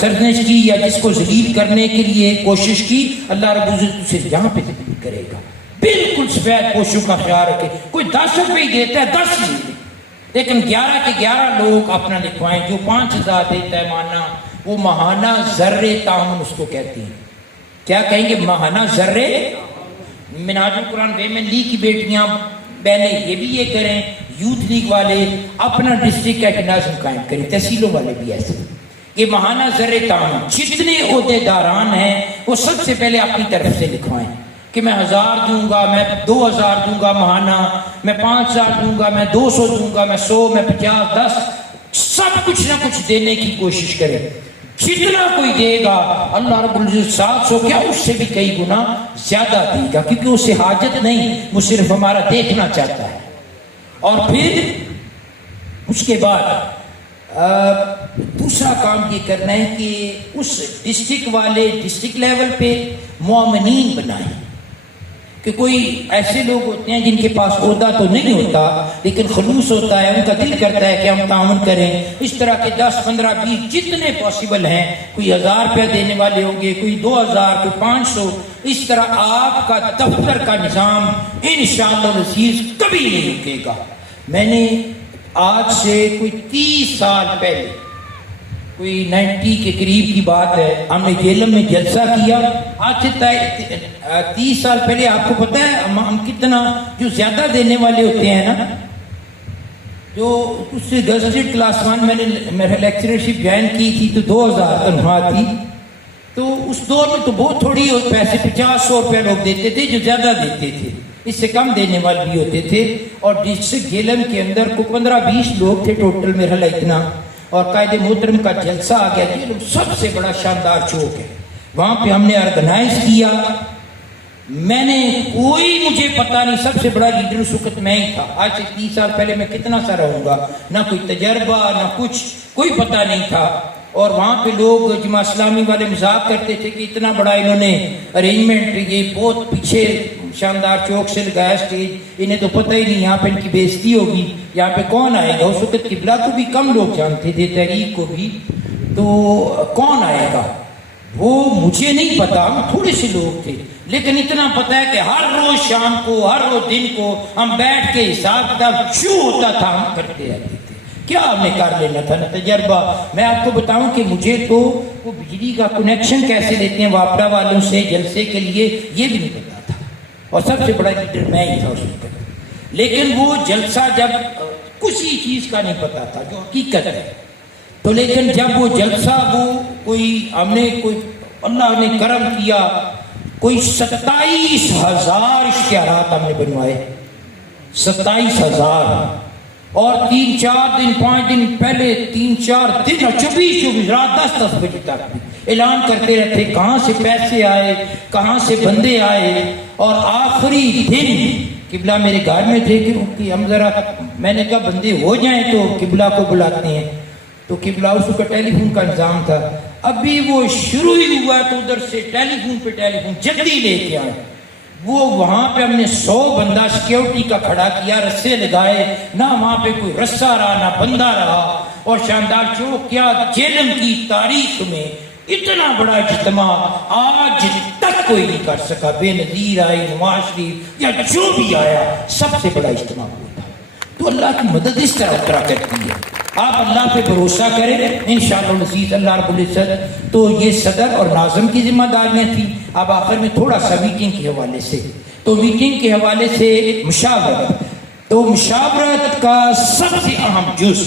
سرزنش کی یا جس کو ذلیل کرنے کے لیے کوشش کی, اللہ رب العزت اسے یہاں پہ ذلیل کرے گا. بالکل سفید پوشوں کا خیال رکھے. کوئی 10 روپے ہی دیتا ہے 10 نہیں دے, لیکن 11 کے 11 لوگ اپنا لکھوائیں. جو 5000 دیتا ہے ماہانہ, وہ ماہانہ ذرے تعاون اس کو کہتے ہیں. کیا کہیں گے؟ ماہانہ ذرے. منہاج القرآن ویمن لیگ کی بیٹیاں بہنیں یہ بھی یہ کریں, یوتھ لیگ والے اپنا ڈسٹرکٹ کا ایک نظم قائم کریں, تحصیلوں والے بھی ایسے. یہ ماہانہ ذرے تعاون جتنے عہدیداران ہیں وہ سب سے پہلے اپنی طرف سے لکھوائیں کہ میں 1000 دوں گا, میں 2000 دوں گا ماہانہ, میں 5000 دوں گا, میں 200 دوں گا, میں 100, میں 50, 10, سب کچھ نہ کچھ دینے کی کوشش کریں. جتنا کوئی دے گا اللہ رب العزت 700 کیا اس سے بھی کئی گنا زیادہ دے گا, کیونکہ اسے حاجت نہیں, وہ صرف ہمارا دیکھنا چاہتا ہے. اور پھر اس کے بعد دوسرا کام یہ کرنا ہے کہ اس ڈسٹرکٹ والے ڈسٹرکٹ لیول پہ مومنین بنائیں. کہ کوئی ایسے لوگ ہوتے ہیں جن کے پاس عہدہ تو نہیں ہوتا لیکن خلوص ہوتا ہے, ان کا دل کرتا ہے کہ ہم تعاون کریں. اس طرح کے 10, 15, 20 جتنے پاسبل ہیں, کوئی 1000 روپیہ دینے والے ہوں گے, کوئی 2000, کوئی 500. اس طرح آپ کا دفتر کا نظام انشاءاللہ العزیز کبھی نہیں رکے گا. میں نے آج سے کوئی 30 سال پہلے, کوئی 90 کے قریب کی بات ہے, ہم نے جیلم میں جلسہ کیا. آج سے 30 سال پہلے آپ کو پتہ ہے ہم کتنا جو زیادہ دینے والے ہوتے ہیں نا, جو اس سے گزٹڈ کلاس 1 میں نے میرا لیکچرشپ جوائن کی تھی تو 2000 تنخواہ تھی. تو اس دور میں تو بہت تھوڑی پیسے 50-100 روپیہ لوگ دیتے تھے, جو زیادہ دیتے تھے اس سے کم دینے والے بھی ہوتے تھے. اور ڈسٹرکٹ جیلم کے اندر کو 15-20 لوگ تھے ٹوٹل میرا اتنا. اور قائد محترم کا جلسہ آ گیا. جیلم سب سے بڑا شاندار چوک ہے, وہاں پہ ہم نے آرگنائز کیا. میں نے کوئی مجھے پتا نہیں, سب سے بڑا لیڈر اس وقت میں ہی تھا. آج سے 30 سال پہلے میں کتنا سا رہوں گا, نہ کوئی تجربہ نہ کچھ, کوئی پتہ نہیں تھا. اور وہاں پہ لوگ جماعت اسلامی والے مذاق کرتے تھے کہ اتنا بڑا انہوں نے ارینجمنٹ, یہ بہت پیچھے شاندار چوک سے لگایا اسٹیج, انہیں تو پتہ ہی نہیں یہاں پہ ان کی بےزتی ہوگی, یہاں پہ کون آئے گا. اس وقت قبلہ کو بھی کم لوگ جانتے تھے, تحریک کو بھی, تو کون آئے گا وہ مجھے نہیں پتا, تھوڑے سے لوگ تھے. لیکن اتنا پتہ ہے کہ ہر روز شام کو, ہر روز دن کو ہم بیٹھ کے حساب کتاب جو ہوتا تھا ہم کرتے رہتے تھے. کیا ہم نے کر لینا تھا, نہ تجربہ. میں آپ کو بتاؤں کہ مجھے تو وہ بجلی کا کنیکشن کیسے لیتے ہیں واپڈا والوں سے جلسے کے لیے یہ بھی نہیں پتا تھا, اور سب سے بڑا لیڈر میں ہی تھا اس وقت. لیکن وہ جلسہ جب کسی چیز کا نہیں پتا تھا جو حقیقت ہے, تو لیکن جب وہ جلسہ وہ کوئی ہم نے کوئی اللہ نے کرم کیا, کوئی 27,000 اشتہارات ہم نے بنوائے. 27,000 اور 3-4 دن 5 دن پہلے 3-4 دن 24 رات 10 بجے تک اعلان کرتے رہتے کہاں سے پیسے آئے، کہاں سے بندے آئے. اور آخری دن قبلہ میرے گھر میں تھے کہ ہم ذرا، میں نے کہا بندے ہو جائیں تو قبلہ کو بلاتے ہیں. تو قبلہ اس کا ٹیلی فون کا انتظام تھا، ابھی وہ شروع ہی ہوا تو ادھر سے ٹیلی فون پہ ٹیلی فون جلدی لے کے آئے. وہ وہاں پہ ہم نے 100 بندہ سیکیورٹی کا کھڑا کیا، رسے لگائے، نہ وہاں پہ کوئی رسہ رہا نہ بندہ رہا. اور شاندار چوک کیا جیلم کی تاریخ میں اتنا بڑا اجتماع آج تک کوئی نہیں کر سکا. بے نظیر آئی، نواز شریف یا جو بھی آیا، سب سے بڑا اجتماع ہوا. تو اللہ کی مدد اس طرح اترا کرتی ہے. آپ اللہ پہ بھروسہ کریں انشاءاللہ العزیز اللہ رب العزت. تو یہ صدر اور ناظم کی ذمہ داریاں تھیں. اب آخر میں تھوڑا سا میٹنگ کے حوالے سے، تو میٹنگ کے حوالے سے مشاورت، تو مشاورت کا سب سے اہم جز،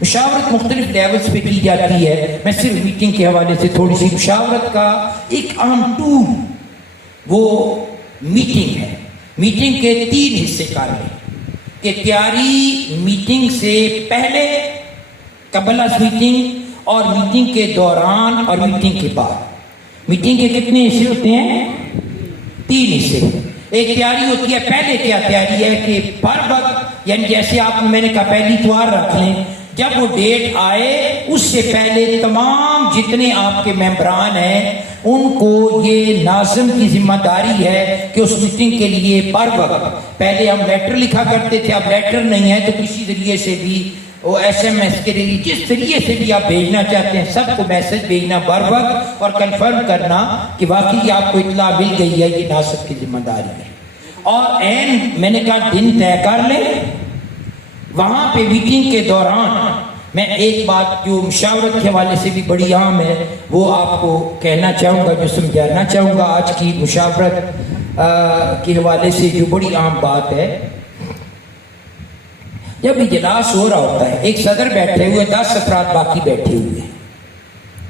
مشاورت مختلف لیولز پہ کی جاتی ہے. میں صرف میٹنگ کے حوالے سے تھوڑی سی، مشاورت کا ایک اہم ٹول وہ میٹنگ ہے. میٹنگ کے 3 حصے کر لیں کہ تیاری میٹنگ سے پہلے، قبل از میٹنگ، اور میٹنگ کے دوران اور میٹنگ کے بعد. میٹنگ کے کتنے حصے ہوتے ہیں؟ 3 حصے. ایک تیاری ہوتی ہے، پہلے کیا تیاری ہے کہ ہر وقت، یعنی جیسے آپ میں نے کہا پہلی اتوار رکھ لیں، جب وہ ڈیٹ آئے اس سے پہلے تمام جتنے آپ کے ممبران ہیں ان کو یہ ناظم کی ذمہ داری ہے کہ اس میٹنگ کے لیے ہر وقت، پہلے ہم لیٹر لکھا کرتے تھے، اب لیٹر نہیں ہے تو کسی ذریعے سے بھی، وہ SMS کے ذریعے، جس ذریعے سے بھی آپ بھیجنا چاہتے ہیں سب کو میسج بھیجنا بر وقت اور کنفرم کرنا کہ واقعی آپ کو اطلاع مل گئی ہے، یہ ناظم کی ذمہ داری ہے. اور میں نے کہا دن طے کر لیں. وہاں پہ میٹنگ کے دوران میں ایک بات جو مشاورت کے حوالے سے بھی بڑی عام ہے وہ آپ کو کہنا چاہوں گا، جو سمجھانا چاہوں گا آج کی مشاورت کے حوالے سے، جو بڑی عام بات ہے. جب اجلاس ہو رہا ہوتا ہے، ایک صدر بیٹھے ہوئے، 10 افراد باقی بیٹھے ہوئے ہیں،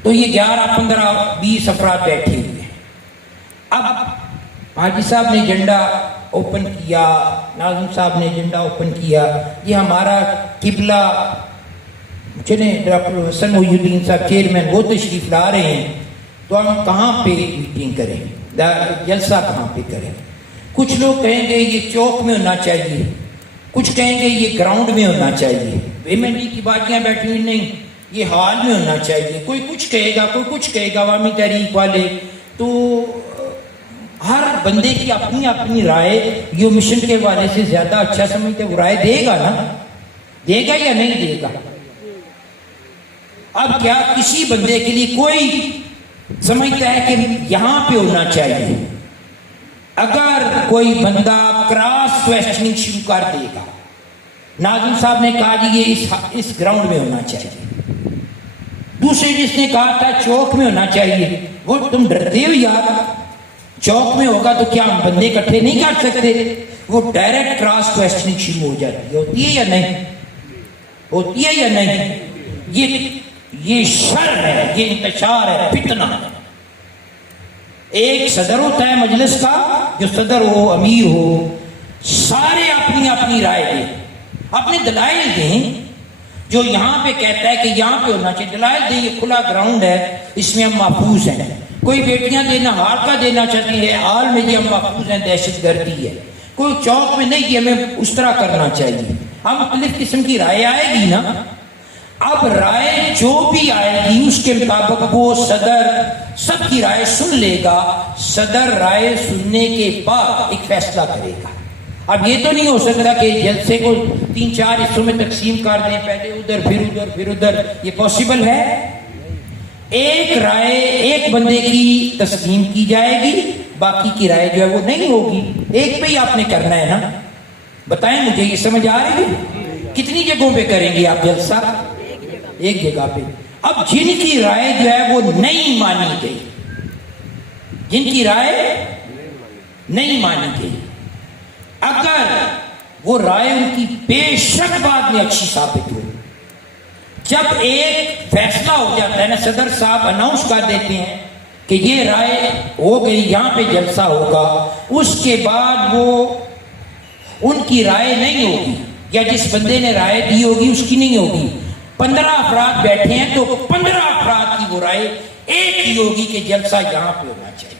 تو یہ 11 15 20 افراد بیٹھے ہوئے ہیں. اب حاجی صاحب نے ایجنڈا اوپن کیا، ناظم صاحب نے ایجنڈا اوپن کیا، یہ ہمارا قبلہ چلیں ڈاکٹر حسن محی الدین صاحب چیئرمین وہ تشریف لا رہے ہیں، تو ہم کہاں پہ میٹنگ کریں، جلسہ کہاں پہ کریں. کچھ لوگ کہیں گے یہ چوک میں ہونا چاہیے، کچھ کہیں گے یہ گراؤنڈ میں ہونا چاہیے، MND کی باتیاں بیٹھی ہوئی نہیں، یہ ہال میں ہونا چاہیے. کوئی کچھ کہے گا، کوئی کچھ کہے گا، عوامی تحریک والے. تو ہر بندے کی اپنی اپنی رائے، یہ مشن کے حوالے سے زیادہ اچھا سمجھتے وہ رائے دے گا نا، دے گا یا نہیں دے گا. اب کیا کسی بندے کے لیے کوئی سمجھتا ہے کہ یہاں پہ ہونا چاہیے، اگر کوئی بندہ کراس کویسچننگ شروع کر دے گا، ناظم صاحب نے کہا جی یہ اس گراؤنڈ میں ہونا چاہیے، دوسرے جس نے کہا تھا چوک میں ہونا چاہیے، وہ تم ڈرتے ہو یار چوک میں ہوگا تو کیا ہم بندے اکٹھے نہیں کر سکتے. وہ ڈائریکٹ کراس کویسچننگ شروع ہو جاتی ہے. ہوتی ہے یا نہیں؟ ہوتی ہے یا نہیں؟ یہ شر ہے، یہ انتشار ہے، فتنہ ہے. ایک صدر ہوتا ہے مجلس کا، جو صدر ہو، امیر ہو، سارے اپنی اپنی رائے دیں، اپنے دلائل دیں. جو یہاں پہ کہتا ہے کہ یہاں پہ ہونا چاہیے، دلائل دیں، یہ کھلا گراؤنڈ ہے، اس میں ہم محفوظ ہیں. کوئی بیٹیاں دینا ہال کا دینا چاہتی ہے، ہال میں یہ ہم محفوظ ہیں، دہشت گردی ہے. کوئی چوک میں نہیں، یہ ہمیں اس طرح کرنا چاہیے. ہم مختلف قسم کی رائے آئے گی نا. اب رائے جو بھی آئے گی اس کے مطابق وہ صدر سب کی رائے سن لے گا. صدر رائے سننے کے بعد ایک فیصلہ کرے گا. اب یہ تو نہیں ہو سکتا کہ جلسے کو 3-4 حصوں میں تقسیم کر دیں، پہلے ادھر پھر ادھر پھر ادھر. یہ پاسبل ہے؟ ایک رائے ایک بندے کی تسلیم کی جائے گی، باقی کی رائے جو ہے وہ نہیں ہوگی. ایک پہ ہی آپ نے کرنا ہے نا. بتائیں مجھے، یہ سمجھ آ رہی ہے؟ کتنی جگہوں پہ کریں گے آپ جلسہ؟ ایک جگہ پہ. اب جن کی رائے جو ہے وہ نہیں مانی گئی، جن کی رائے نہیں مانی گئی، اگر وہ رائے ان کی بے شک بعد میں اچھی ثابت ہو، جب ایک فیصلہ ہو جاتا ہے نا، صدر صاحب اناؤنس کر دیتے ہیں کہ یہ رائے ہو گئی، یہاں پہ جلسہ ہوگا، اس کے بعد وہ ان کی رائے نہیں ہوگی، یا جس بندے نے رائے دی ہوگی اس کی نہیں ہوگی. 15 افراد بیٹھے ہیں تو 15 افراد کی وہ رائے ایک ہی ہوگی کہ جلسہ یہاں پہ ہونا چاہیے.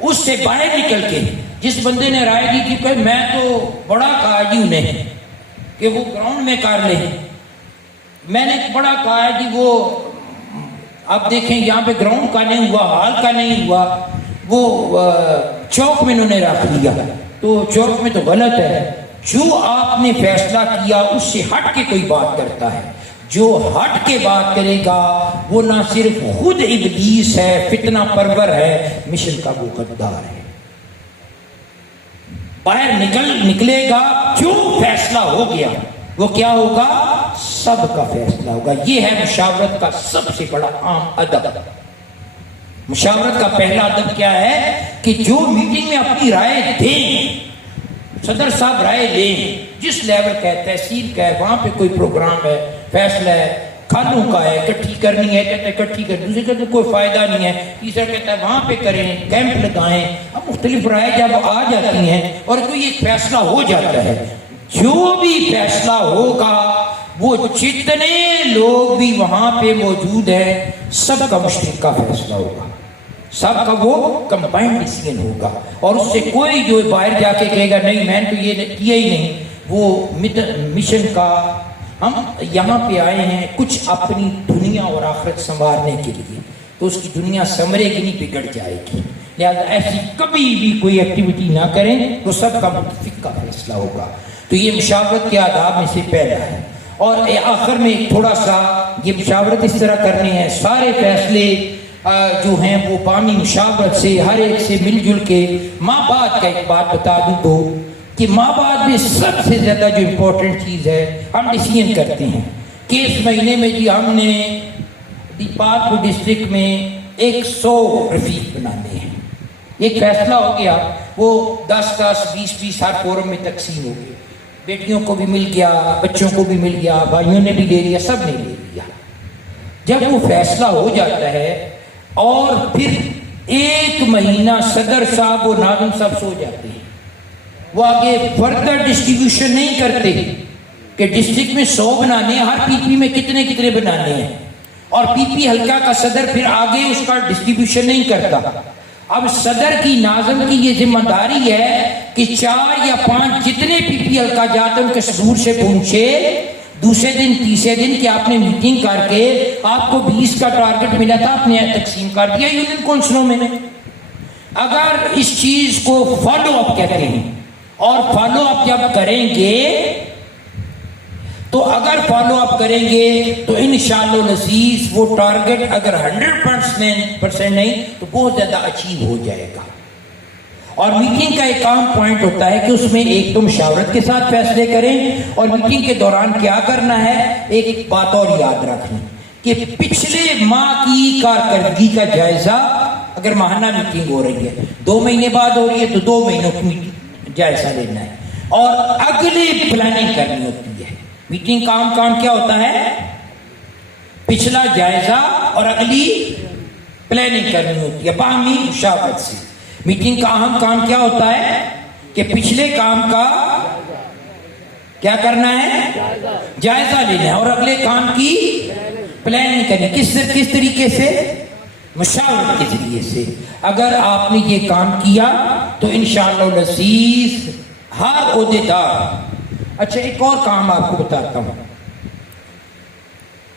اس سے باہر نکل کے جس بندے نے رائے دی تھی کہ میں تو بڑا کہا جی انہیں کہ وہ گراؤنڈ میں کر لیں, میں نے بڑا کہا ہے کہ وہ آپ دیکھیں یہاں پہ گراؤنڈ کا نہیں ہوا, ہال کا نہیں ہوا, وہ چوک میں انہوں نے رکھ لیا, تو چوک میں تو غلط ہے. جو آپ نے فیصلہ کیا اس سے ہٹ کے کوئی بات کرتا ہے, جو ہٹ کے بات کرے گا وہ نہ صرف خود ابلیس ہے, فتنہ پرور ہے, مشن کا وہ غدار ہے. باہر نکلے گا, جو فیصلہ ہو گیا وہ کیا ہوگا؟ سب کا فیصلہ ہوگا. یہ ہے مشاورت کا سب سے بڑا عام ادب. مشاورت کا پہلا ادب کیا ہے کہ جو میٹنگ میں اپنی رائے دیں, صدر صاحب رائے لیں, جس لیول کا ہے, تحصیل کا ہے, وہاں پہ کوئی پروگرام ہے, فیصلہ ہے, کھانوں کا ہے, اکٹھی کرنی ہے, کہتے ہیں اکٹھی کرنی, دوسرے کہتے ہیں کوئی فائدہ نہیں ہے, تیسرا کہتا ہے وہاں پہ کریں, کیمپ لگائیں. اب مختلف رائے جب آ جاتی ہیں اور کوئی ایک فیصلہ ہو جاتا ہے, جو بھی فیصلہ ہوگا وہ جتنے لوگ بھی وہاں پہ موجود ہیں سب کا مشترکہ فیصلہ ہوگا, سب کا وہ کمبائنڈ ڈیسیژن ہوگا. اور اس سے کوئی جو باہر جا کے کہے گا نہیں میں نے تو یہ کیا ہی نہیں, وہ مشن کا ہم یہاں پہ آئے ہیں کچھ اپنی دنیا اور آخرت سنوارنے کے لیے, تو اس کی دنیا سنورے گی نہیں, بگڑ جائے گی. لہٰذا ایسی کبھی بھی کوئی ایکٹیویٹی نہ کریں, تو سب کا متفق کا فیصلہ ہوگا. تو یہ مشاورت کے آداب میں سے پہلا ہے. اور آخر میں ایک تھوڑا سا یہ مشاورت اس طرح کرنی ہے, سارے فیصلے جو ہیں وہ بامی مشاورت سے ہر ایک سے مل جل کے. ماں باپ کا ایک بات بتا دوں تو کہ ماں باپ میں سب سے زیادہ جو امپورٹنٹ چیز ہے, ہم ڈیسیژن کرتے ہیں کہ اس مہینے میں جی ہم نے دیپالپور ڈسٹرکٹ میں 100 رفیق بنانے ہیں. ایک فیصلہ ہو گیا, وہ 10-10, 20-20 ہر فورم میں تقسیم ہو گئی, بیٹیوں کو بھی مل گیا, بچوں کو بھی مل گیا, بھائیوں نے بھی لے لیا, سب نے لے لیا. جب وہ فیصلہ ہو جاتا ہے اور پھر 1 مہینہ صدر صاحب و ناظم صاحب سو جاتے ہیں, وہ آگے فردر ڈسٹریبیوشن نہیں کرتے کہ ڈسٹرکٹ میں 100 بنانے ہیں, ہر پی پی میں کتنے کتنے بنانے ہیں, اور پی پی حلقہ کا صدر پھر آگے اس کا ڈسٹریبیوشن نہیں کرتا. اب صدر کی ناظم کی یہ ذمہ داری ہے کہ 4 یا 5 جتنے پی پی حلقہ جاتے ان کے صدور سے پہنچے, دوسرے دن تیسرے دن کہ آپ نے میٹنگ کر کے آپ کو 20 کا ٹارگٹ ملا تھا, آپ نے تقسیم کر دیا یونین کونسلوں میں. اگر اس چیز کو فالو اپ کہتے ہیں, اور فالو اپ جب کریں گے تو اگر فالو اپ کریں گے تو انشاءاللہ العزیز وہ ٹارگٹ اگر 100% نہیں تو بہت زیادہ اچیو ہو جائے گا. اور میٹنگ کا ایک عام پوائنٹ ہوتا ہے کہ اس میں ایک تو مشاورت کے ساتھ فیصلے کریں, اور میٹنگ کے دوران کیا کرنا ہے, ایک بات اور یاد رکھیں کہ پچھلے ماہ کی کارکردگی کا جائزہ, اگر ماہانہ میٹنگ ہو رہی ہے 2 مہینے بعد ہو رہی ہے تو 2 مہینوں کی جائزہ لینا ہے, اور اگلی پلاننگ کرنی ہوتی ہے. میٹنگ کا عام کام کیا ہوتا ہے, پچھلا جائزہ اور اگلی پلاننگ کرنی ہوتی ہے باہمی مشاورت سے. میٹنگ کا اہم کام کیا ہوتا ہے کہ پچھلے کام کا کیا کرنا ہے, جائزہ لینا ہے, اور اگلے کام کی پلاننگ کرنی. کس طریقے سے, مشاورت کے ذریعے سے. اگر آپ نے یہ کام کیا تو انشاءاللہ العزیز ہر عہدیدار. اچھا ایک اور کام آپ کو بتاتا ہوں,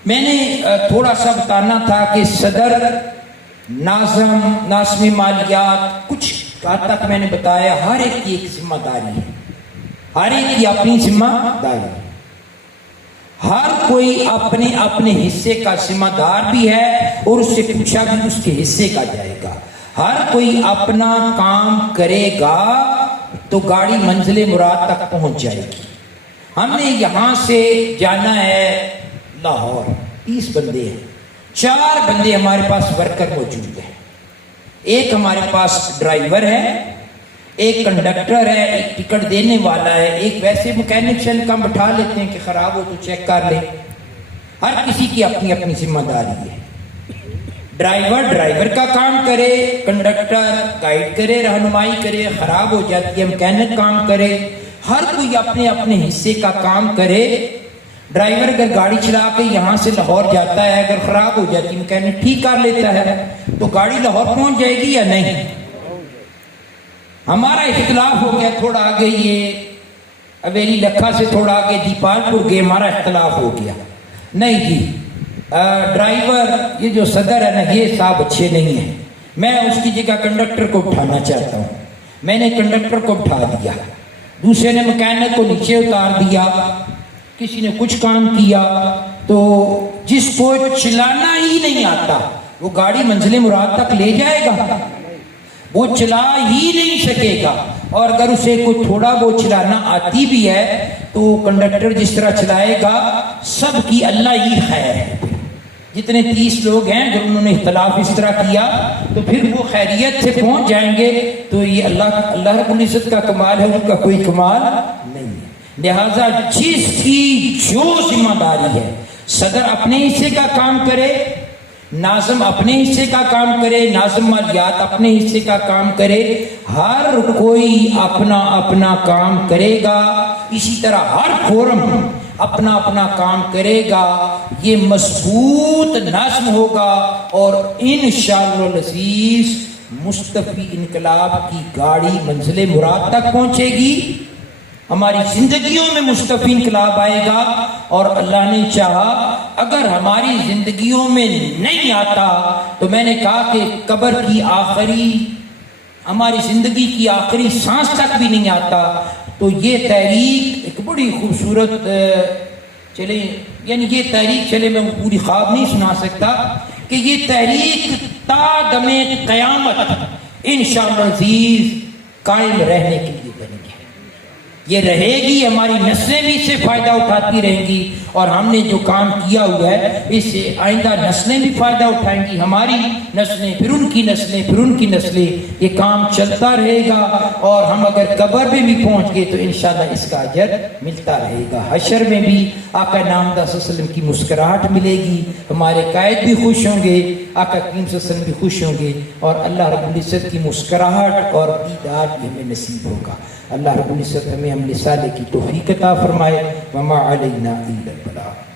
میں نے تھوڑا سا بتانا تھا کہ صدر, ناظم مالیات, کچھ حد تک میں نے بتایا, ہر ایک کی ایک ذمہ داری ہے, ہر ایک کی اپنی ذمہ داری, ہر کوئی اپنے اپنے حصے کا ذمہ دار بھی ہے, اور اس سے پوچھا بھی اس کے حصے کا جائے گا. ہر کوئی اپنا کام کرے گا تو گاڑی منزل مراد تک پہنچ جائے گی. ہم نے یہاں سے جانا ہے لاہور, 30 بندے ہیں, 4 بندے ہمارے پاس ورکر موجود ہیں. ایک ہمارے پاس ڈرائیور ہے, ایک کنڈکٹر ہے, ایک ٹکٹ دینے والا ہے, ایک ویسے مکینک سے کم بٹھا لیتے ہیں کہ خراب ہو تو چیک کر لیں. ہر کسی کی اپنی اپنی ذمہ داری ہے. ڈرائیور کا کام کرے, کنڈکٹر گائیڈ کرے, رہنمائی کرے, خراب ہو جاتی ہے مکینک کام کرے. ہر کوئی اپنے اپنے حصے کا کام کرے. ڈرائیور اگر گاڑی چلا کے یہاں سے لاہور جاتا ہے, اگر خراب ہو جاتی میکینک ٹھیک کر لیتا ہے تو گاڑی لاہور پہنچ جائے گی یا نہیں؟ ہمارا اختلاف ہو گیا تھوڑا آگے, یہ اویلی لکھا سے تھوڑا آگے دیپال پور گئے, ہمارا اختلاف ہو گیا. نہیں جی, ڈرائیور یہ جو صدر ہے نا, یہ صاحب اچھے نہیں ہیں, میں اس کی جگہ کنڈکٹر کو اٹھانا چاہتا ہوں. میں نے کنڈکٹر کو اٹھا دیا, دوسرے نے مکینک کو نیچے اتار دیا, کسی نے کچھ کام کیا. تو جس کو چلانا ہی نہیں آتا وہ گاڑی منزل مراد تک لے جائے گا؟ وہ چلا ہی نہیں سکے گا. اور اگر اسے کوئی تھوڑا بہت چلانا آتی بھی ہے تو کنڈکٹر جس طرح چلائے گا, سب کی اللہ ہی خیر ہے. جتنے 30 لوگ ہیں جب انہوں نے اختلاف اس طرح کیا تو پھر وہ خیریت سے پہنچ جائیں گے. تو یہ اللہ رب العزت کا کمال ہے, ان کا کوئی کمال نہیں ہے. لہذا جس کی جو ذمہ داری ہے, صدر اپنے حصے کا کام کرے, ناظم اپنے حصے کا کام کرے, ناظم مالیات اپنے حصے کا کام کرے, ہر کوئی اپنا اپنا کام کرے گا. اسی طرح ہر فورم اپنا اپنا کام کرے گا. یہ مضبوط نظم ہوگا اور انشاءاللہ العزیز مصطفی انقلاب کی گاڑی منزل مراد تک پہنچے گی. ہماری زندگیوں میں مصطفی انقلاب آئے گا, اور اللہ نے چاہا اگر ہماری زندگیوں میں نہیں آتا تو میں نے کہا کہ قبر کی آخری, ہماری زندگی کی آخری سانس تک بھی نہیں آتا تو یہ تحریک ایک بڑی خوبصورت چلے, یعنی یہ تحریک چلے میں پوری خواب نہیں سنا سکتا کہ یہ تحریک تا دم قیامت انشاءاللہ عزیز قائم رہنے کے لیے بنے گی. یہ رہے گی, ہماری نسلیں بھی اس سے فائدہ اٹھاتی رہیں گی, اور ہم نے جو کام کیا ہوا ہے اس سے آئندہ نسلیں بھی فائدہ اٹھائیں گی. ہماری نسلیں, پھر ان کی نسلیں, پھر ان کی نسلیں, یہ کام چلتا رہے گا. اور ہم اگر قبر میں بھی پہنچ گئے تو انشاءاللہ اس کا اجر ملتا رہے گا. حشر میں بھی آقا نامدار صلی اللہ علیہ وسلم کی مسکراہٹ ملے گی, ہمارے قائد بھی خوش ہوں گے, آقا کریم صلی اللہ علیہ وسلم بھی خوش ہوں گے, اور اللہ رب العزت کی مسکراہٹ اور دیدار بھی ہمیں نصیب ہوگا. اللہ رب العزت ہمیں عمل صالح کی توفیق عطا فرمائے. وما علینا الا البلاغ.